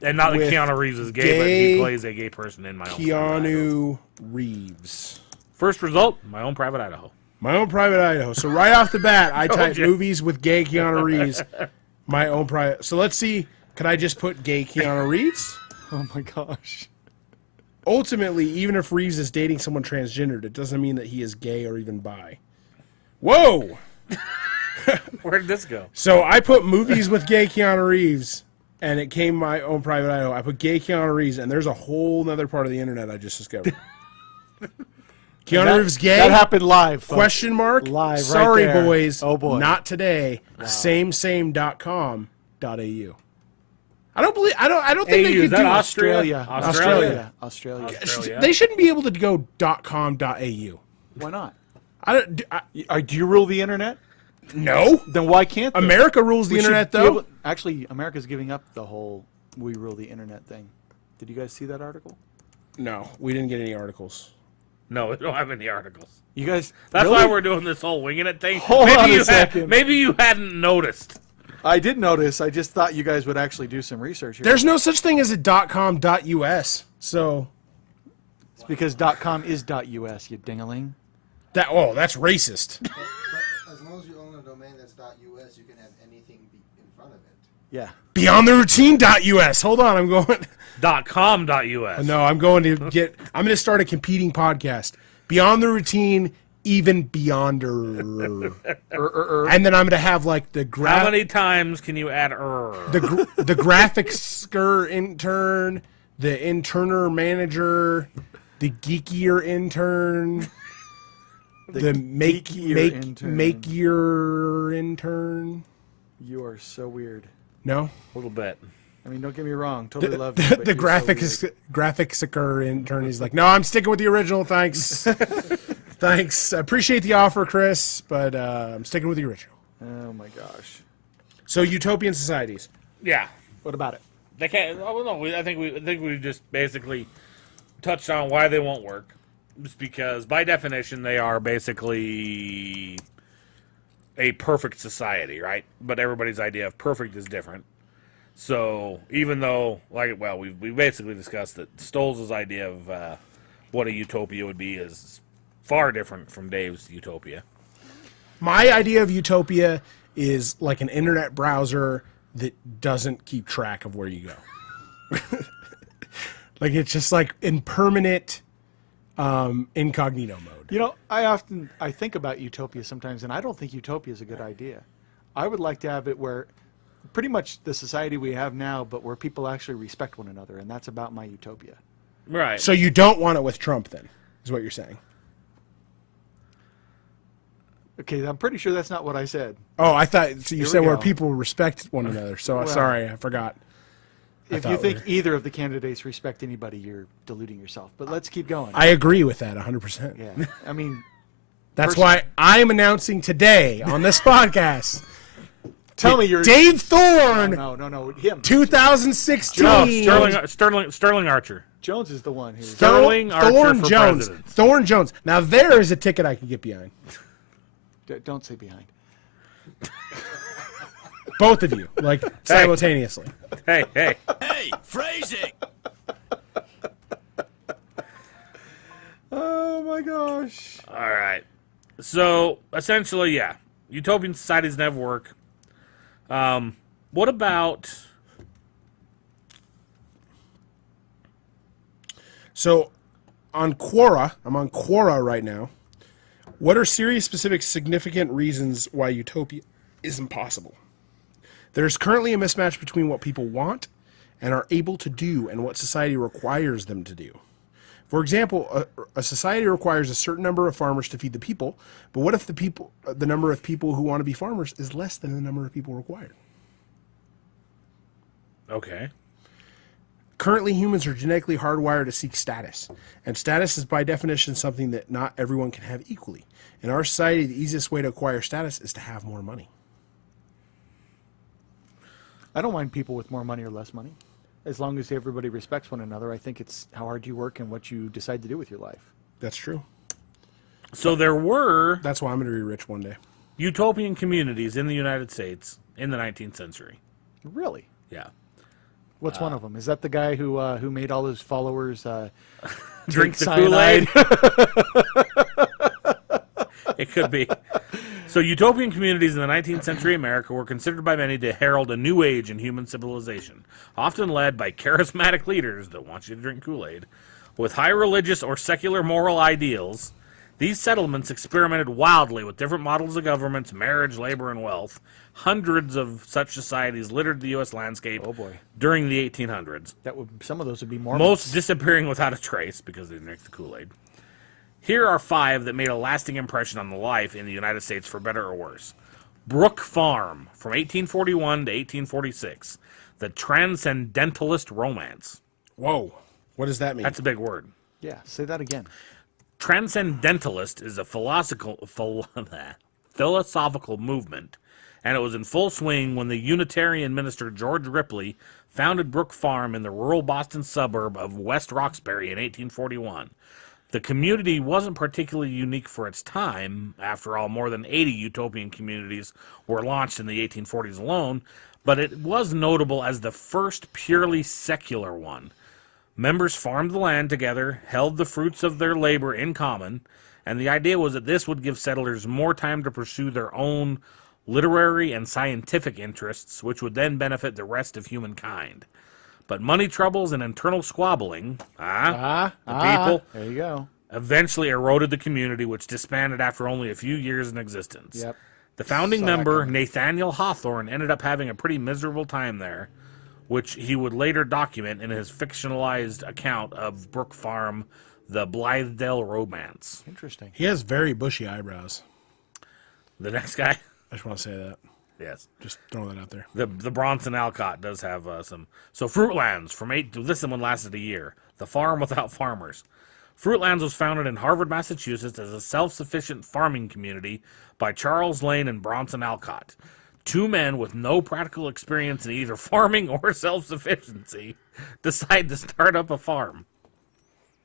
And not that With Keanu Reeves is gay, but he gay plays a gay person in My Own Private Idaho. Keanu Reeves. First result, My Own Private Idaho. My Own Private Idaho. So right off the bat, I typed you. movies with gay Keanu Reeves. My Own Private. So let's see. Could I just put gay Keanu Reeves? Oh my gosh. Ultimately, even if Reeves is dating someone transgendered, it doesn't mean that he is gay or even bi. Whoa! Where did this go? So I put movies with gay Keanu Reeves, and it came My Own Private Idaho. I put gay Keanu Reeves, and there's a whole other part of the internet I just discovered. Keanu Reeves gay? That happened live. Folks. Question mark? Live right Sorry, there. boys. Oh, boy. Not today. Samesame.com.au. I don't believe. I don't think they AU, is could that do Austria? Australia. Australia. They shouldn't be able to go .com.au. Why not? Do you rule the internet? no. Then why can't they? America rules the We should internet, be though. able- actually, America's giving up the whole "we rule the internet" thing. Did you guys see that article? No, we didn't get any articles. No, we don't have any articles. You guys. That's really? why we're doing this whole winging it thing. Hold on a you second. maybe you hadn't noticed. I did notice. I just thought you guys would actually do some research here. There's no such thing as a .com.us. So It's because .com is .us. You dingaling. that's racist. But as long as you own a domain that's .us, you can have anything in front of it. Yeah. BeyondTheRoutine.us. Hold on, I'm going. .com.us. No, I'm going to get. I'm going to start a competing podcast. Beyond the Routine, even beyonder. And then I'm going to have like the How many times can you add the graphics intern, the interner manager, the geekier intern, the make your intern. You are so weird. No, A little bit. I mean, don't get me wrong. Totally love the, you, but the you're so weird. graphics intern is like, no, I'm sticking with the original. Thanks, thanks. I appreciate the offer, Chris, but I'm sticking with the original. Oh my gosh. So utopian societies. Yeah. What about it? They can't. Oh, no, I think we just basically touched on why they won't work. Just because, by definition, they are basically a perfect society, right? But everybody's idea of perfect is different. So even though, we basically discussed that Stoles' idea of what a utopia would be is far different from Dave's utopia. My idea of utopia is like an internet browser that doesn't keep track of where you go. Like it's just like in permanent incognito mode. You know, I think about utopia sometimes, and I don't think utopia is a good idea. I would like to have it where pretty much the society we have now, but where people actually respect one another, and that's about my utopia. Right. So you don't want it with Trump, then, is what you're saying? Okay, I'm pretty sure that's not what I said. Oh, I thought so. You Here said we where go. people respect one another. So Well, sorry, I forgot. If you think either of the candidates respect anybody, you're deluding yourself. But let's keep going. I agree with that 100%. Yeah, I mean, That's why I'm announcing today on this podcast. tell me you're Dave Thorne, No, him. 2016. No, Sterling Archer. Jones is the one who. Sterling Archer Thorne for Jones. president. Thorne Jones. Now there is a ticket I can get behind. Don't say behind. Both of you, like simultaneously. Hey. Hey, phrasing! Oh my gosh. All right. So essentially, yeah, utopian societies never work. What about? So on Quora, I'm on Quora right now. What are serious, specific, significant reasons why utopia is impossible? There's currently a mismatch between what people want and are able to do and what society requires them to do. For example, a society requires a certain number of farmers to feed the people, but what if the number of people who want to be farmers is less than the number of people required? Okay. Currently, humans are genetically hardwired to seek status, and status is by definition something that not everyone can have equally. In our society, the easiest way to acquire status is to have more money. I don't mind people with more money or less money, as long as everybody respects one another. I think it's how hard you work and what you decide to do with your life. That's true. So there were That's why I'm going to be rich one day. utopian communities in the United States in the 19th century. Really? Yeah. What's one of them? Is that the guy who made all his followers Drink the cyanide? Kool-Aid. It could be. So utopian communities in the 19th century America were considered by many to herald a new age in human civilization, often led by charismatic leaders that want you to drink Kool-Aid. With high religious or secular moral ideals, these settlements experimented wildly with different models of governments, marriage, labor, and wealth. Hundreds of such societies littered the U.S. landscape during the 1800s. Some of those would be Mormons. Most disappearing without a trace because they drank the Kool-Aid. Here are 5 that made a lasting impression on the life in the United States for better or worse. Brook Farm, from 1841 to 1846. the transcendentalist romance. Whoa. What does that mean? That's a big word. Yeah, say that again. Transcendentalist is a philosophical movement, and it was in full swing when the Unitarian minister George Ripley founded Brook Farm in the rural Boston suburb of West Roxbury in 1841. The community wasn't particularly unique for its time. After all, more than 80 utopian communities were launched in the 1840s alone, but it was notable as the first purely secular one. Members farmed the land together, held the fruits of their labor in common, and the idea was that this would give settlers more time to pursue their own literary and scientific interests, which would then benefit the rest of humankind. But money troubles and internal squabbling, people, there you go. eventually eroded the community, which disbanded after only a few years in existence. Yep. The founding Saw that member, coming. Nathaniel Hawthorne, ended up having a pretty miserable time there, which he would later document in his fictionalized account of Brook Farm, The Blithedale Romance. Interesting. He has very bushy eyebrows. The next guy? I just want to say that. Yes. Just throwing that out there. The Bronson Alcott does have some. So Fruitlands, from 8 to this one lasted a year. The Farm Without Farmers. Fruitlands was founded in Harvard, Massachusetts as a self-sufficient farming community by Charles Lane and Bronson Alcott. Two men with no practical experience in either farming or self-sufficiency decide to start up a farm.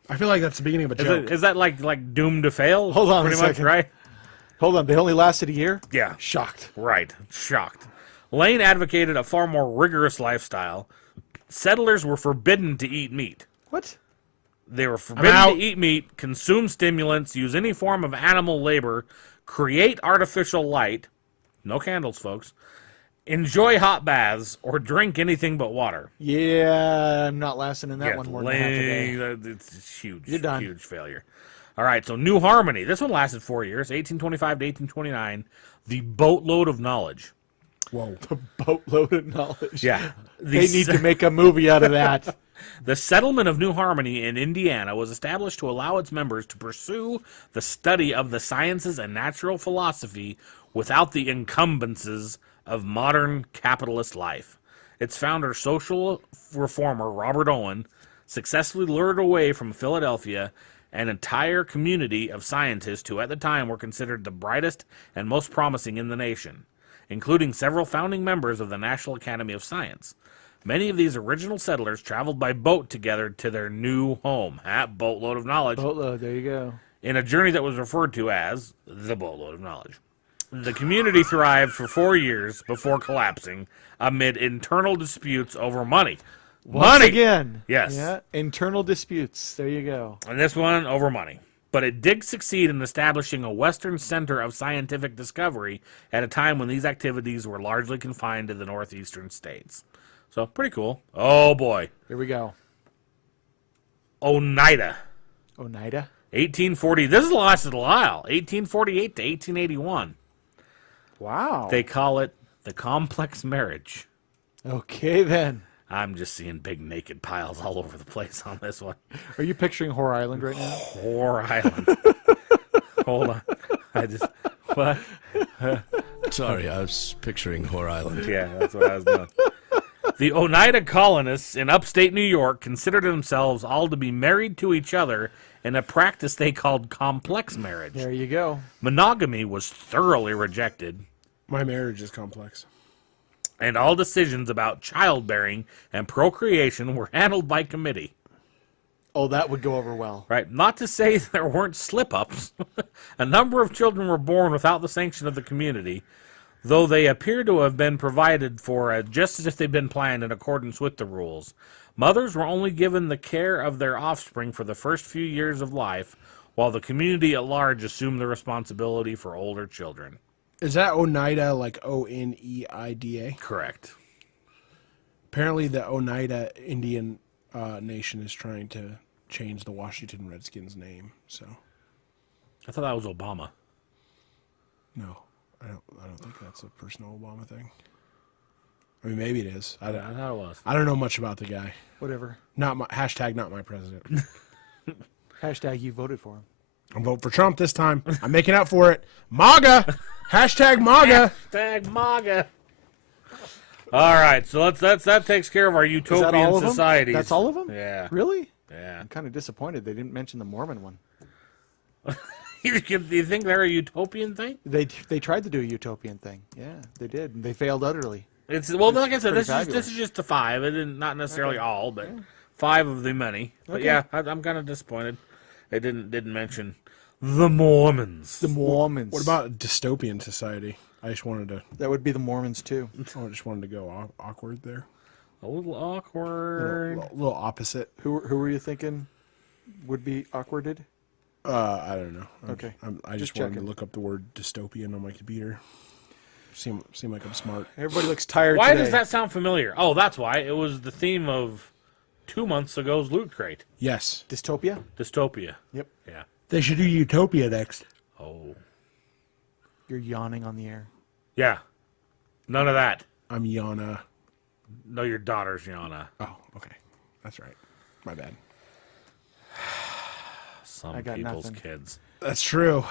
I feel like that's the beginning of a joke. Is that like doomed to fail? Hold on a pretty much, second. right? Hold on, they only lasted a year? Yeah. Shocked. Right. Shocked. Lane advocated a far more rigorous lifestyle. Settlers were forbidden to eat meat. What? They were forbidden out. to eat meat, consume stimulants, use any form of animal labor, create artificial light, no candles, folks, enjoy hot baths, or drink anything but water. Yeah, I'm not lasting in that one more than half a day. It's huge. You're done. Huge failure. All right, so New Harmony. This one lasted 4 years, 1825 to 1829. The Boatload of Knowledge. Whoa. Boatload of knowledge. Yeah. They need to make a movie out of that. The settlement of New Harmony in Indiana was established to allow its members to pursue the study of the sciences and natural philosophy without the encumbrances of modern capitalist life. Its founder, social reformer Robert Owen, successfully lured away from Philadelphia an entire community of scientists who at the time were considered the brightest and most promising in the nation, including several founding members of the National Academy of Science. Many of these original settlers traveled by boat together to their new home, at Boatload of Knowledge, Boatload, there you go. in a journey that was referred to as the Boatload of Knowledge. The community thrived for 4 years before collapsing amid internal disputes over money. Once again. Yes. Yeah, internal disputes. There you go. And this one over money. But it did succeed in establishing a Western center of scientific discovery at a time when these activities were largely confined to the northeastern states. So, pretty cool. Oh, boy. Here we go. Oneida. Oneida? 1840. This has lasted a while. 1848 to 1881. Wow. They call it the complex marriage. Okay, then. I'm just seeing big naked piles all over the place on this one. Are you picturing Whore Island right now? Whore Island. Hold on. What? Sorry, I was picturing Whore Island. Yeah, that's what I was doing. The Oneida colonists in upstate New York considered themselves all to be married to each other in a practice they called complex marriage. There you go. Monogamy was thoroughly rejected, My marriage is complex. and all decisions about childbearing and procreation were handled by committee. Oh, that would go over well. Right? Not to say there weren't slip-ups. A number of children were born without the sanction of the community, though they appear to have been provided for just as if they'd been planned in accordance with the rules. Mothers were only given the care of their offspring for the first few years of life, while the community at large assumed the responsibility for older children. Is that Oneida like Oneida? Correct. Apparently, the Oneida Indian nation is trying to change the Washington Redskins name. So, I thought that was Obama. no, I don't think that's a personal Obama thing. I mean, maybe it is. I thought it was. I don't know much about the guy. Whatever. Not my hashtag. Not my president. Hashtag you voted for him. I'm voting for Trump this time. I'm making out for it. MAGA. Hashtag MAGA. Hashtag MAGA. All right, so that takes care of our Is that utopian all of them? societies. That's all of them? Yeah. Really? Yeah. I'm kind of disappointed they didn't mention the Mormon one. You think they're a utopian thing? They tried to do a utopian thing. Yeah, they did. And they failed utterly. It's well, like I said, pretty this is just the 5. It didn't not necessarily all, but 5 of the many. But Okay. yeah, I'm kind of disappointed. They didn't mention the Mormons. The Mormons. What about dystopian society? I just wanted to. That would be the Mormons too. I just wanted to go awkward there. A little awkward. A little opposite. Who were you thinking would be awkwarded? I don't know. Okay. I just Just wanted to checking. look up the word dystopian on my computer. Seem like I'm smart. Everybody looks tired Why today. does that sound familiar? Oh, that's why. It was the theme of 2 months ago's Loot Crate. Yes. Dystopia? Dystopia. Yep. Yeah. They should do Utopia next. Oh. You're yawning on the air. Yeah. None of that. I'm Yana. No, your daughter's Yana. Oh, okay. That's right. My bad. Some I got people's nothing. kids. That's true.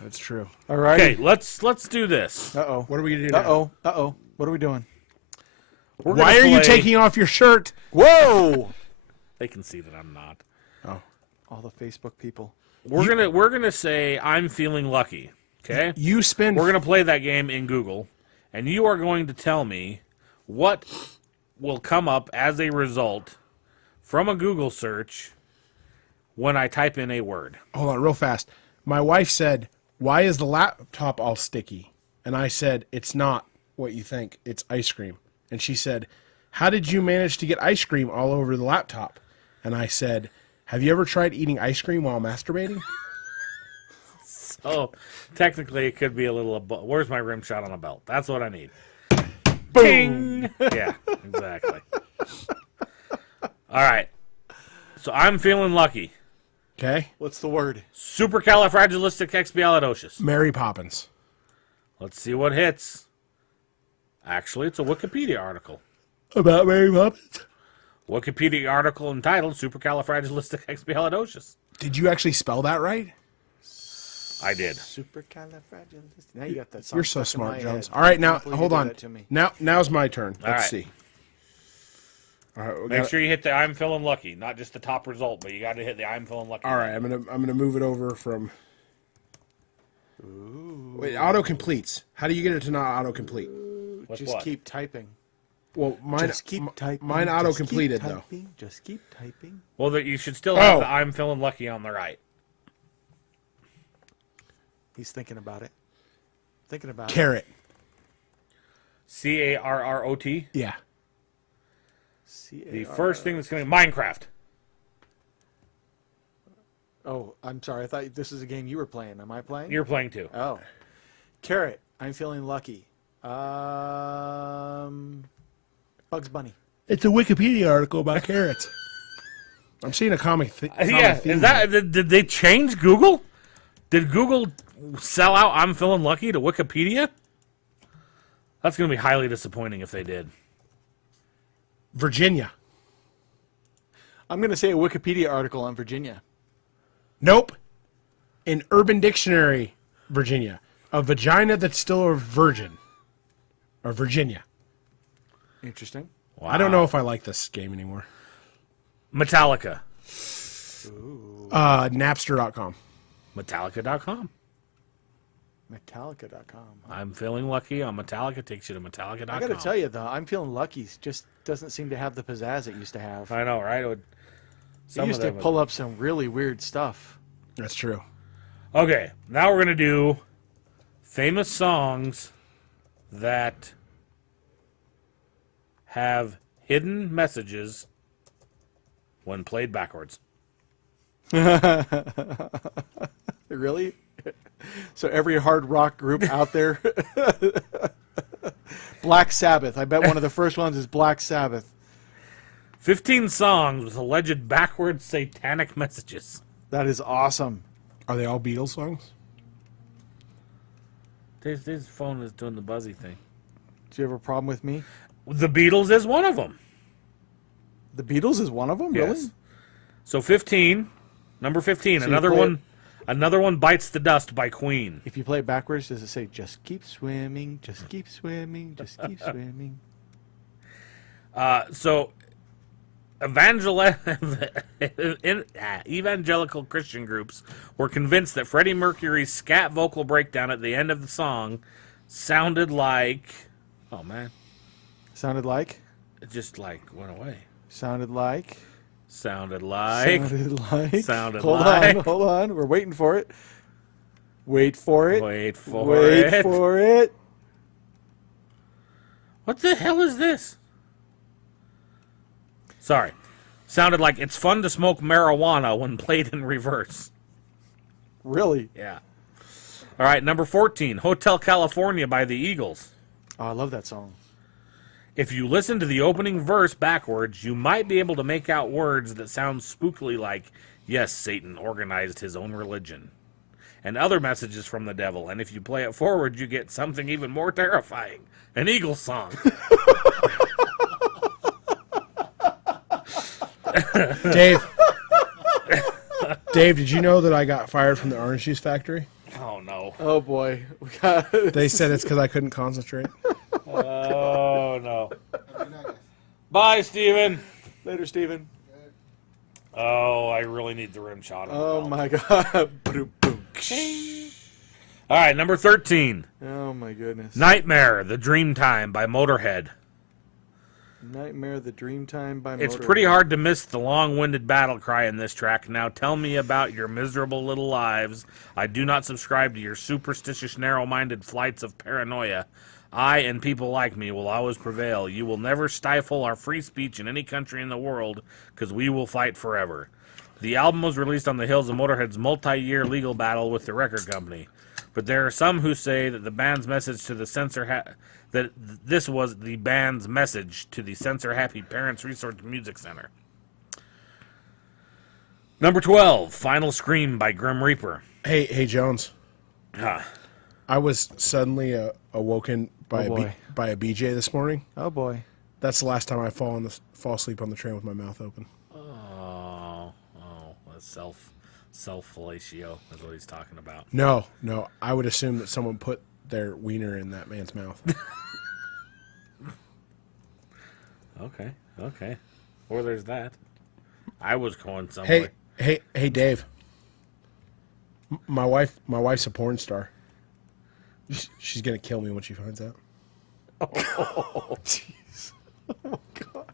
That's true. All right. Okay, let's do this. Uh-oh. What are we gonna do now? Uh-oh. Uh-oh. What are we doing? We're Why gonna are you play- taking off your shirt? Whoa! They can see that I'm not. Oh. All the Facebook people. We're gonna say I'm feeling lucky. Okay. You spend. We're gonna play that game in Google, and you are going to tell me what will come up as a result from a Google search when I type in a word. Hold on, real fast. My wife said, "Why is the laptop all sticky?" And I said, "It's not what you think. It's ice cream." And she said, "How did you manage to get ice cream all over the laptop?" And I said, "Have you ever tried eating ice cream while masturbating?" Oh, technically, it could be a little. Where's my rim shot on a belt? That's what I need. Boom. Yeah, exactly. All right. So I'm feeling lucky. Okay. What's the word? Supercalifragilisticexpialidocious. Mary Poppins. Let's see what hits. Actually, it's a Wikipedia article. About Mary Poppins. Wikipedia article entitled Supercalifragilisticexpialidocious. Did you actually spell that right? I did. Supercalifragilistic. Now you got that song You're so stuck in smart, my Jones. head. All right, now Can't believe you hold did on. that to me. Now's my turn. All Let's right. see. All right, we Make got- sure you hit the I'm feeling lucky, not just the top result, but you got to hit the I'm feeling lucky. All right, I'm gonna move it over from. Wait, auto completes. How do you get it to not auto complete? With Just what? keep typing. Well, mine Just keep typing. mine auto Just keep completed though. typing, Just keep typing. Well, that you should still have Oh. the I'm feeling lucky on the right. He's thinking about it. Thinking about it. Carrot. CARROT. Yeah. The first thing that's going to Minecraft. Oh, I'm sorry. I thought this is a game you were playing. Am I playing? You're playing too. Oh. Carrot. I'm feeling lucky. Bugs Bunny. It's a Wikipedia article about carrots. I'm seeing a comic. Yeah, is that did they change Google? Did Google sell out I'm feeling lucky to Wikipedia? That's going to be highly disappointing if they did. Virginia? I'm going to say a Wikipedia article on Virginia. Nope. In Urban Dictionary, Virginia, a vagina that's still a virgin, or Virginia. Interesting. Wow. I don't know if I like this game anymore. Metallica. Napster.com. Metallica.com. Metallica.com. I'm feeling lucky on Metallica. Takes you to Metallica.com. I got to tell you, though, I'm feeling lucky. Just doesn't seem to have the pizzazz it used to have. I know, right? It Some used of to them pull up some really weird stuff. That's true. Okay, now we're going to do famous songs that have hidden messages when played backwards. Really? So every hard rock group out there. Black Sabbath. I bet one of the first ones is Black Sabbath. 15 songs with alleged backwards satanic messages. That is awesome. Are they all Beatles songs? This phone is doing the buzzy thing. Do you have a problem with me? The Beatles is one of them. The Beatles is one of them, really? Yes. So 15, number 15, So you another play one. Another one, Bites the Dust by Queen. If you play it backwards, does it say, just keep swimming, just keep swimming, just keep swimming? So evangelical Christian groups were convinced that Freddie Mercury's scat vocal breakdown at the end of the song sounded like, oh man, Sounded like. it just like went away. Sounded like. Sounded like. Sounded Hold like. on, hold on. We're waiting for it. Wait for it. Wait for Wait it. for it. What the hell is this? Sorry. Sounded like it's fun to smoke marijuana when played in reverse. Really? Yeah. All right, number 14, Hotel California by the Eagles. Oh, I love that song. If you listen to the opening verse backwards, you might be able to make out words that sound spookily like, yes, Satan organized his own religion, and other messages from the devil. And if you play it forward, you get something even more terrifying, an Eagles song. Dave. Dave, did you know that I got fired from the orange juice factory? Oh, no. Oh, boy. We got They said it's because I couldn't concentrate. Oh, no. Good night, guys. Bye, Steven. Later, Steven. Oh, I really need the rim shot. On the Oh, belt. my God. Boom, boom. All right, number 13, Oh, my goodness. Nightmare, The Dreamtime by Motorhead. Nightmare, the Dreamtime by It's Motorhead. pretty hard to miss the long-winded battle cry in this track. Now tell me about your miserable little lives. I do not subscribe to your superstitious, narrow-minded flights of paranoia. I and people like me will always prevail. You will never stifle our free speech in any country in the world, because we will fight forever. The album was released on the heels of Motorhead's multi-year legal battle with the record company. But there are some who say that the band's message to the that this was the band's message to the censor-happy Parents Resource Music Center. Number 12, Final Scream by Grim Reaper. Hey, Jones. Ah, I was suddenly awoken by Oh, boy. by a BJ this morning. Oh, boy. That's the last time I fall asleep on the train with my mouth open. that's self-fellatio is what he's talking about. No, I would assume that someone put their wiener in that man's mouth. Okay. Or there's that. I was going somewhere. Hey, Dave. My wife's a porn star. She's gonna kill me when she finds out. Oh, jeez. Oh, God.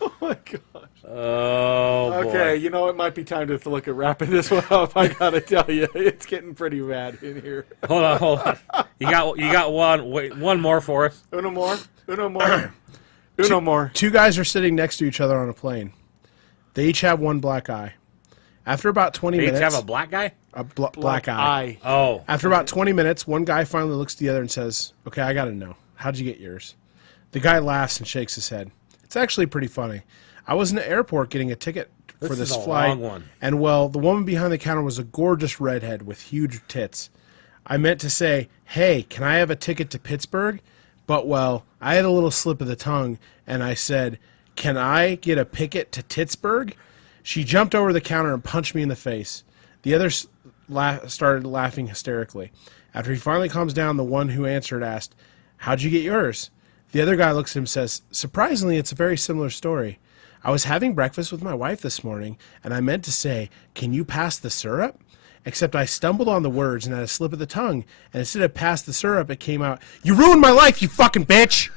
Oh, my gosh. Oh, boy. Okay, you know, it might be time to look at wrapping this one up. I gotta tell you, it's getting pretty bad in here. Hold on. You got one. Wait, one more for us. Uno more. Uno more. Two guys are sitting next to each other on a plane. They each have one black eye. After about 20 They each minutes, have a black guy? a black eye. Oh. After about 20 minutes, one guy finally looks at the other and says, "Okay, I gotta know. How'd you get yours?" The guy laughs and shakes his head. It's actually pretty funny. I was in the airport getting a ticket for This this is a flight, long one. and well, the woman behind the counter was a gorgeous redhead with huge tits. I meant to say, "Hey, can I have a ticket to Pittsburgh?" But well, I had a little slip of the tongue, and I said, "Can I get a picket to Pittsburgh?" She jumped over the counter and punched me in the face. The others started laughing hysterically. After he finally calms down, the one who answered asked, "How'd you get yours?" The other guy looks at him and says, "Surprisingly, it's a very similar story. I was having breakfast with my wife this morning, and I meant to say, 'Can you pass the syrup?' Except I stumbled on the words and had a slip of the tongue, and instead of 'pass the syrup,' it came out, 'You ruined my life, you fucking bitch!'"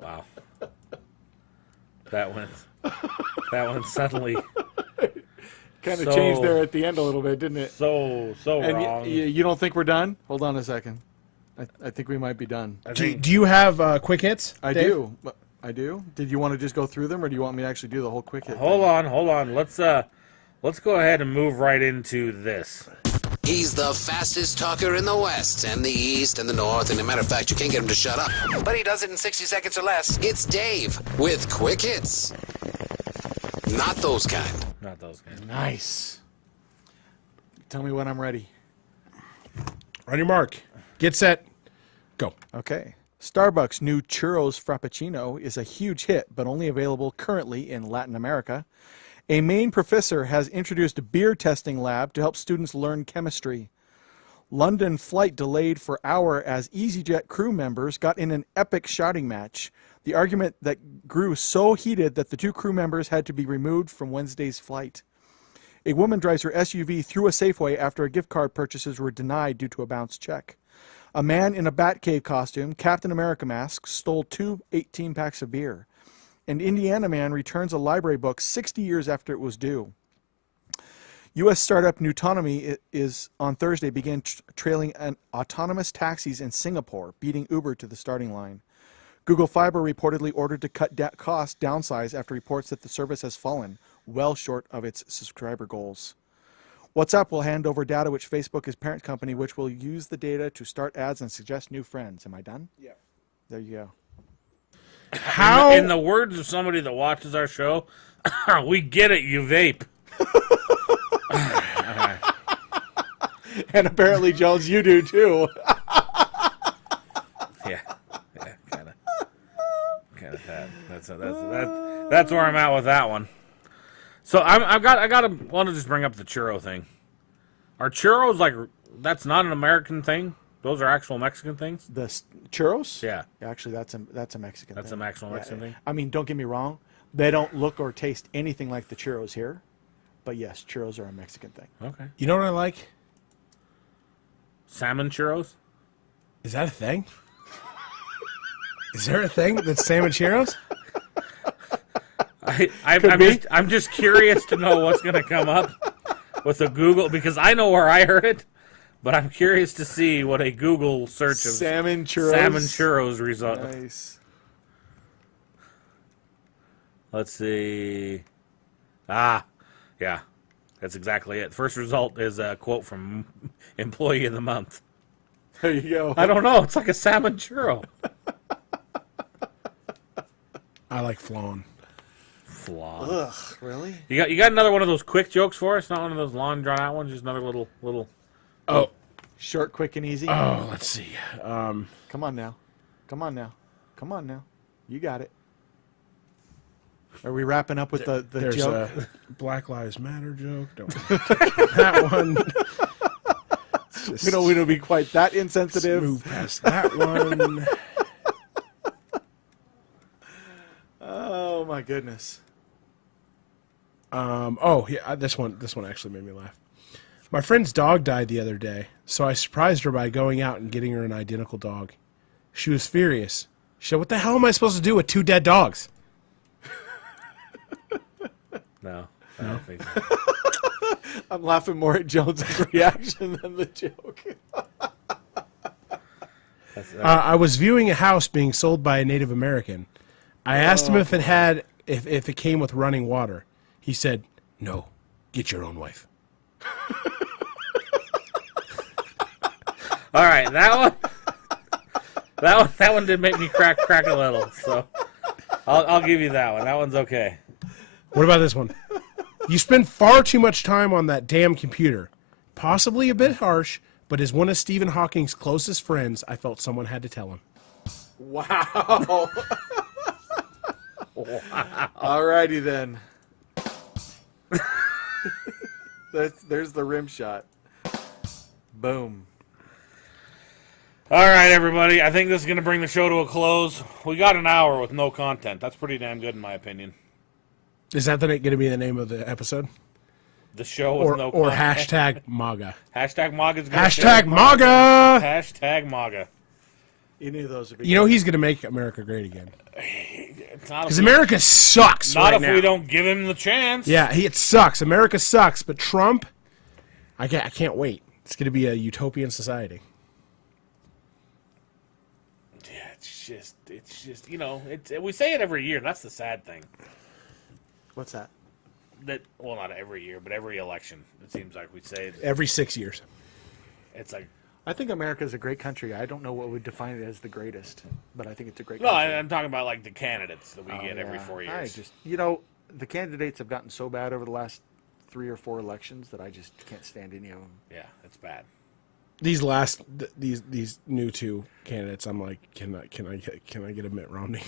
Wow. That one suddenly Kind of So- changed there at the end a little bit, didn't it? so And wrong. you don't think we're done? Hold on a second. I think we might be done. I Do think- you have quick hits? I Dave? do. I do. Did you want to just go through them, or do you want me to actually do the whole quick hit? Hold on. Let's go ahead and move right into this. He's the fastest talker in the West and the East and the North, and as a matter of fact, you can't get him to shut up. But he does it in 60 seconds or less. It's Dave with Quick Hits. Not those kind. Not those guys. Nice. Tell me when I'm ready. On your mark. Get set. Go. Okay. Starbucks' new Churros Frappuccino is a huge hit, but only available currently in Latin America. A Maine professor has introduced a beer testing lab to help students learn chemistry. London flight delayed for hour as EasyJet crew members got in an epic shouting match. The argument that grew so heated that the two crew members had to be removed from Wednesday's flight. A woman drives her SUV through a Safeway after a gift card purchases were denied due to a bounced check. A man in a Batcave costume, Captain America mask, stole 2 18-packs of beer. An Indiana man returns a library book 60 years after it was due. U.S. startup Nutonomy is on Thursday began trailing autonomous taxis in Singapore, beating Uber to the starting line. Google Fiber reportedly ordered to cut costs downsize after reports that the service has fallen well short of its subscriber goals. WhatsApp will hand over data which Facebook is parent company, which will use the data to start ads and suggest new friends. Am I done? Yeah. There you go. How? In the words of somebody that watches our show, we get it, you vape. And apparently, Jones, you do too. Yeah, kind of that. That's where I'm at with that one. So I want to just bring up the churro thing. Are churros like that's not an American thing? Those are actual Mexican things. The churros? Yeah, Actually, that's a Mexican. that's thing. an actual Mexican thing. I mean, don't get me wrong. They don't look or taste anything like the churros here. But yes, churros are a Mexican thing. Okay. You know what I like? Salmon churros. Is that a thing? Is there a thing that's salmon churros? I'm just curious to know what's going to come up with a Google, because I know where I heard it, but I'm curious to see what a Google search of Salmon churros result. Nice. Let's see. Yeah, that's exactly it. First result is a quote from Employee of the Month. There you go. I don't know. It's like a salmon churro. I like flan. Flaw. Ugh, really? You got another one of those quick jokes for us? Not one of those long drawn out ones. Just another little. Oh, Short, quick, and easy. oh, let's see. Come on now. You got it. Are we wrapping up with the There's joke? a Black Lives Matter joke. Don't touch that one. We don't be quite that insensitive. Move past that one. Oh my goodness. Oh yeah, this one actually made me laugh. My friend's dog died the other day, so I surprised her by going out and getting her an identical dog. She was furious. She said, "What the hell am I supposed to do with 2 dead dogs?" No, I don't think so. I'm laughing more at Jones's reaction than the joke. I was viewing a house being sold by a Native American. I asked him if it came with running water. He said, "No, get your own wife." All right, that one did make me crack a little. So I'll give you that one. That one's okay. What about this one? You spend far too much time on that damn computer. Possibly a bit harsh, but as one of Stephen Hawking's closest friends, I felt someone had to tell him. Wow. Alrighty then. There's the rim shot. Boom. All right, everybody. I think this is going to bring the show to a close. We got an hour with no content. That's pretty damn good in my opinion. Is that going to be the name of the episode? The show with no Or content. hashtag MAGA. Hashtag MAGA's Hashtag MAGA! Hashtag MAGA. Any of those would be You know he's going to make America great again. It's not Because if America sucks not right if now. we don't give him the chance. Yeah, it sucks. America sucks. But Trump, I can't wait. It's going to be a utopian society. Yeah, it's just we say it every year. That's the sad thing. What's that? Well, not every year, but every election. It seems like we say it. Every 6 years. It's like I think America is a great country. I don't know what would define it as the greatest, but I think it's a great no. country. I'm talking about like the candidates that we get every Yeah. 4 years. I just, the candidates have gotten so bad over the last 3 or 4 elections that I just can't stand any of them. Yeah, it's bad. These new 2 candidates, I'm like, can I get a Mitt Romney?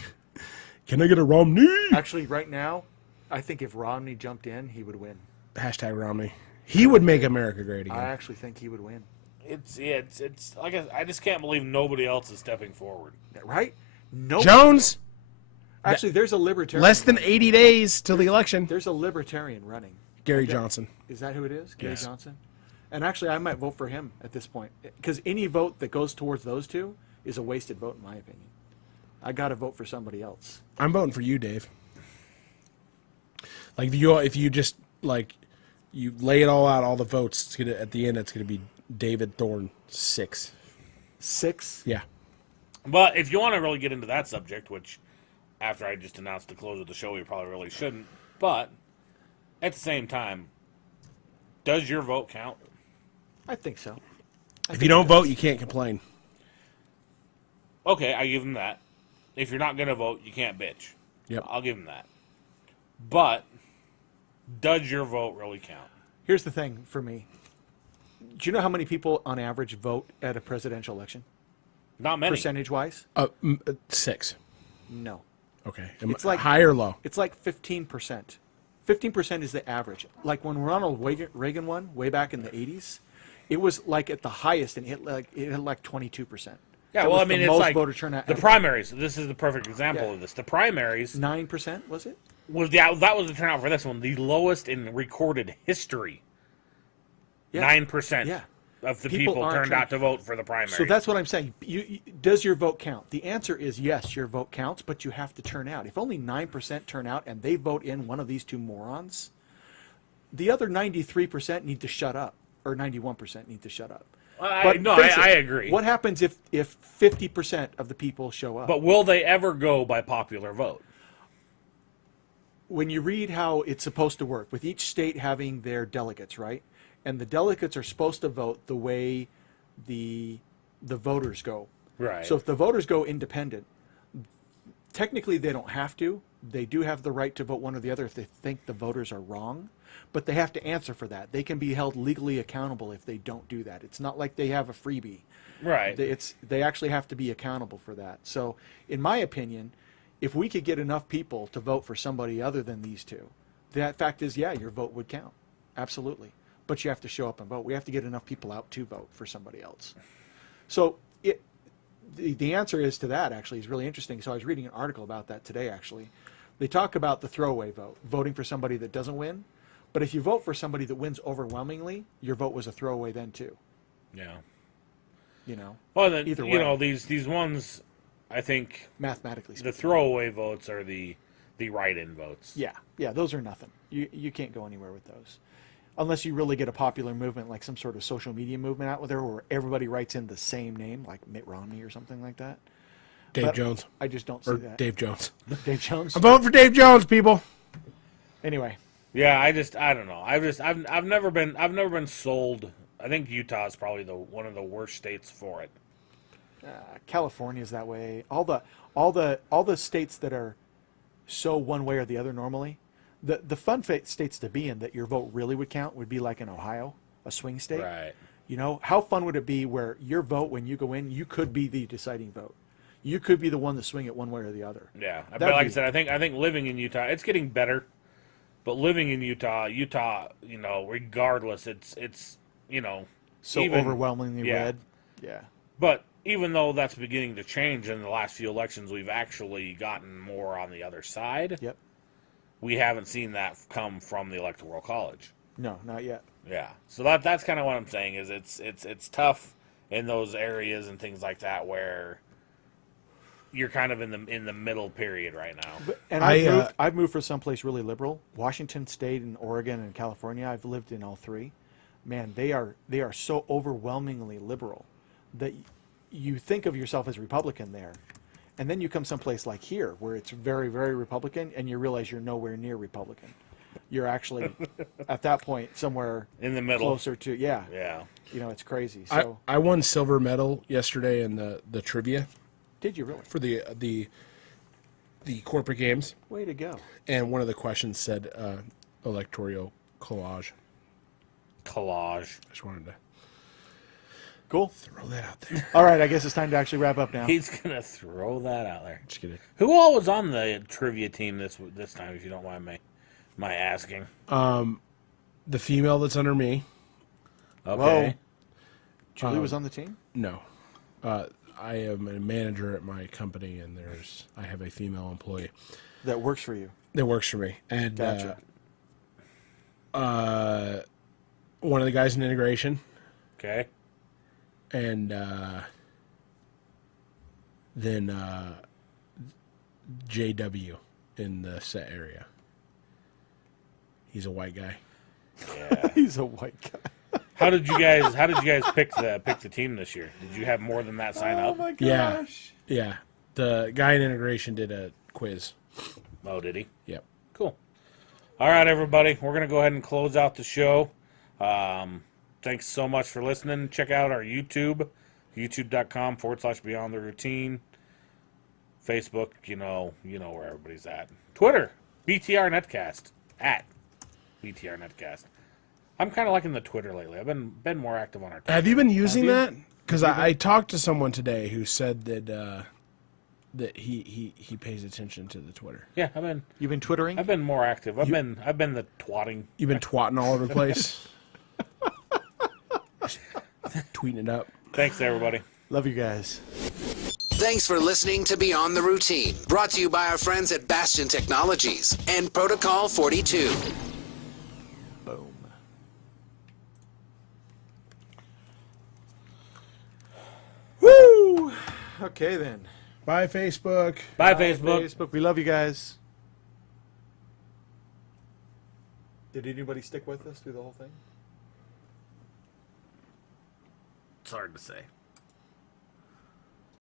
Can I get a Romney? Actually, right now, I think if Romney jumped in, he would win. Hashtag Romney. He would make America great again. I actually think he would win. it's like I just can't believe nobody else is stepping forward. Right? No. Jones, Actually, there's a libertarian. less than running. 80 days till the election. There's a libertarian running. Gary Johnson. Is that who it is? Gary Yes. Johnson? And actually, I might vote for him at this point. Because any vote that goes towards those two is a wasted vote, in my opinion. I got to vote for somebody else. I'm voting for you, Dave. Like if you just like you lay it all out, all the votes, it's gonna at the end it's gonna be David Thorne 6. 6? Yeah. But if you want to really get into that subject, which after I just announced the close of the show, we probably really shouldn't. But at the same time, does your vote count? I think so. If you don't vote, you can't complain. Okay, I give them that. If you're not going to vote, you can't bitch. Yep. I'll give them that. But does your vote really count? Here's the thing for me. Do you know how many people on average vote at a presidential election? Not many. Percentage-wise? 6. No. Okay. It's like high or low? It's like 15%. 15% is the average. Like when Ronald Reagan won way back in the 80s, it was like at the highest and it hit like 22%. Yeah, That well, was I mean, the it's most like voter turnout the ever. primaries. This is the perfect example Yeah. of this. The primaries 9%, was it? that was the turnout for this one, the lowest in recorded history. Yeah. 9% Yeah. of the People people aren't turned turning. out to vote for the primaries. So that's what I'm saying. Does your vote count? The answer is yes, your vote counts, but you have to turn out. If only 9% turn out and they vote in one of these two morons, the other 93% need to shut up, or 91% need to shut up. I agree. What happens if 50% of the people show up? But will they ever go by popular vote? When you read how it's supposed to work, with each state having their delegates, right? And the delegates are supposed to vote the way the voters go. Right. So if the voters go independent, technically they don't have to. They do have the right to vote one or the other if they think the voters are wrong, but they have to answer for that. They can be held legally accountable if they don't do that. It's not like they have a freebie. Right. They actually have to be accountable for that. So in my opinion, if we could get enough people to vote for somebody other than these two, that fact is, yeah, your vote would count. Absolutely. But you have to show up and vote. We have to get enough people out to vote for somebody else. So the answer is to that actually is really interesting. So I was reading an article about that today actually. They talk about the throwaway vote, voting for somebody that doesn't win. But if you vote for somebody that wins overwhelmingly, your vote was a throwaway then too. Yeah. You know, Well, then, Either you way. know, these ones, I think mathematically the speaking. throwaway votes are the write-in votes. Yeah, those are nothing. You can't go anywhere with those. Unless you really get a popular movement like some sort of social media movement out there where everybody writes in the same name, like Mitt Romney or something like that. Dave But Jones. I just don't see Or that. Dave Jones. Dave Jones. I'm voting for Dave Jones, people. Anyway, Yeah, I don't know. I've never been sold. I think Utah is probably one of the worst states for it. California's that way. All the states that are so one way or the other normally, the fun states to be in that your vote really would count would be like in Ohio, a swing state. Right. You know, how fun would it be where your vote when you go in, you could be the deciding vote. You could be the one to swing it one way or the other. Yeah, but That'd like I be- said, I think living in Utah, it's getting better. But living in Utah, you know, regardless, it's you know, So even- overwhelmingly yeah. red. Yeah. But even though that's beginning to change in the last few elections, we've actually gotten more on the other side. Yep. We haven't seen that come from the Electoral College. No, not yet. Yeah, so that's kind of what I'm saying is it's tough in those areas and things like that where you're kind of in the middle period right now. And I've moved for someplace really liberal. Washington State and Oregon and California. I've lived in all three. Man, they are so overwhelmingly liberal that you think of yourself as Republican there. And then you come someplace like here where it's very, very Republican and you realize you're nowhere near Republican. You're actually at that point somewhere In the middle. closer to, yeah. Yeah. You know, it's crazy. So I won silver medal yesterday in the trivia did you really? for the corporate games, Way to go. and one of the questions said electoral collage. Collage. I just wanted to Cool. throw that out there. All right, I guess it's time to actually wrap up now. He's gonna throw that out there. Just kidding. Who all was on the trivia team this time, if you don't mind my asking? The female that's under me, Okay. Julie was on the team? No. I am a manager at my company, and I have a female employee That works for you. that works for me. And Gotcha. one of the guys in integration, Okay. and then JW in the set area. He's a white guy. Yeah. He's a white guy. How did you guys pick the team this year? Did you have more than that sign up? my Yeah. Yeah. The guy in integration did a quiz. Oh, did he? Yep. Cool. All right, everybody. We're going to go ahead and close out the show. Thanks so much for listening. Check out our YouTube, youtube.com/Beyond the Routine. Facebook, you know where everybody's at. Twitter, BtR Netcast, at BtR Netcast. I'm kind of liking the Twitter lately. I've been more active on our Twitter. Have you been using you? that? Because I talked to someone today who said that he pays attention to the Twitter. Yeah, You've been Twittering? I've been more active. I've been the twatting. You've been twatting all over the place. Tweeting it up. Thanks, everybody. Love you guys. Thanks for listening to Beyond the Routine, brought to you by our friends at Bastion Technologies and Protocol 42. Boom. Woo! Okay, then. Bye, Facebook. Bye, Facebook. Facebook. We love you guys. Did anybody stick with us through the whole thing? It's hard to say.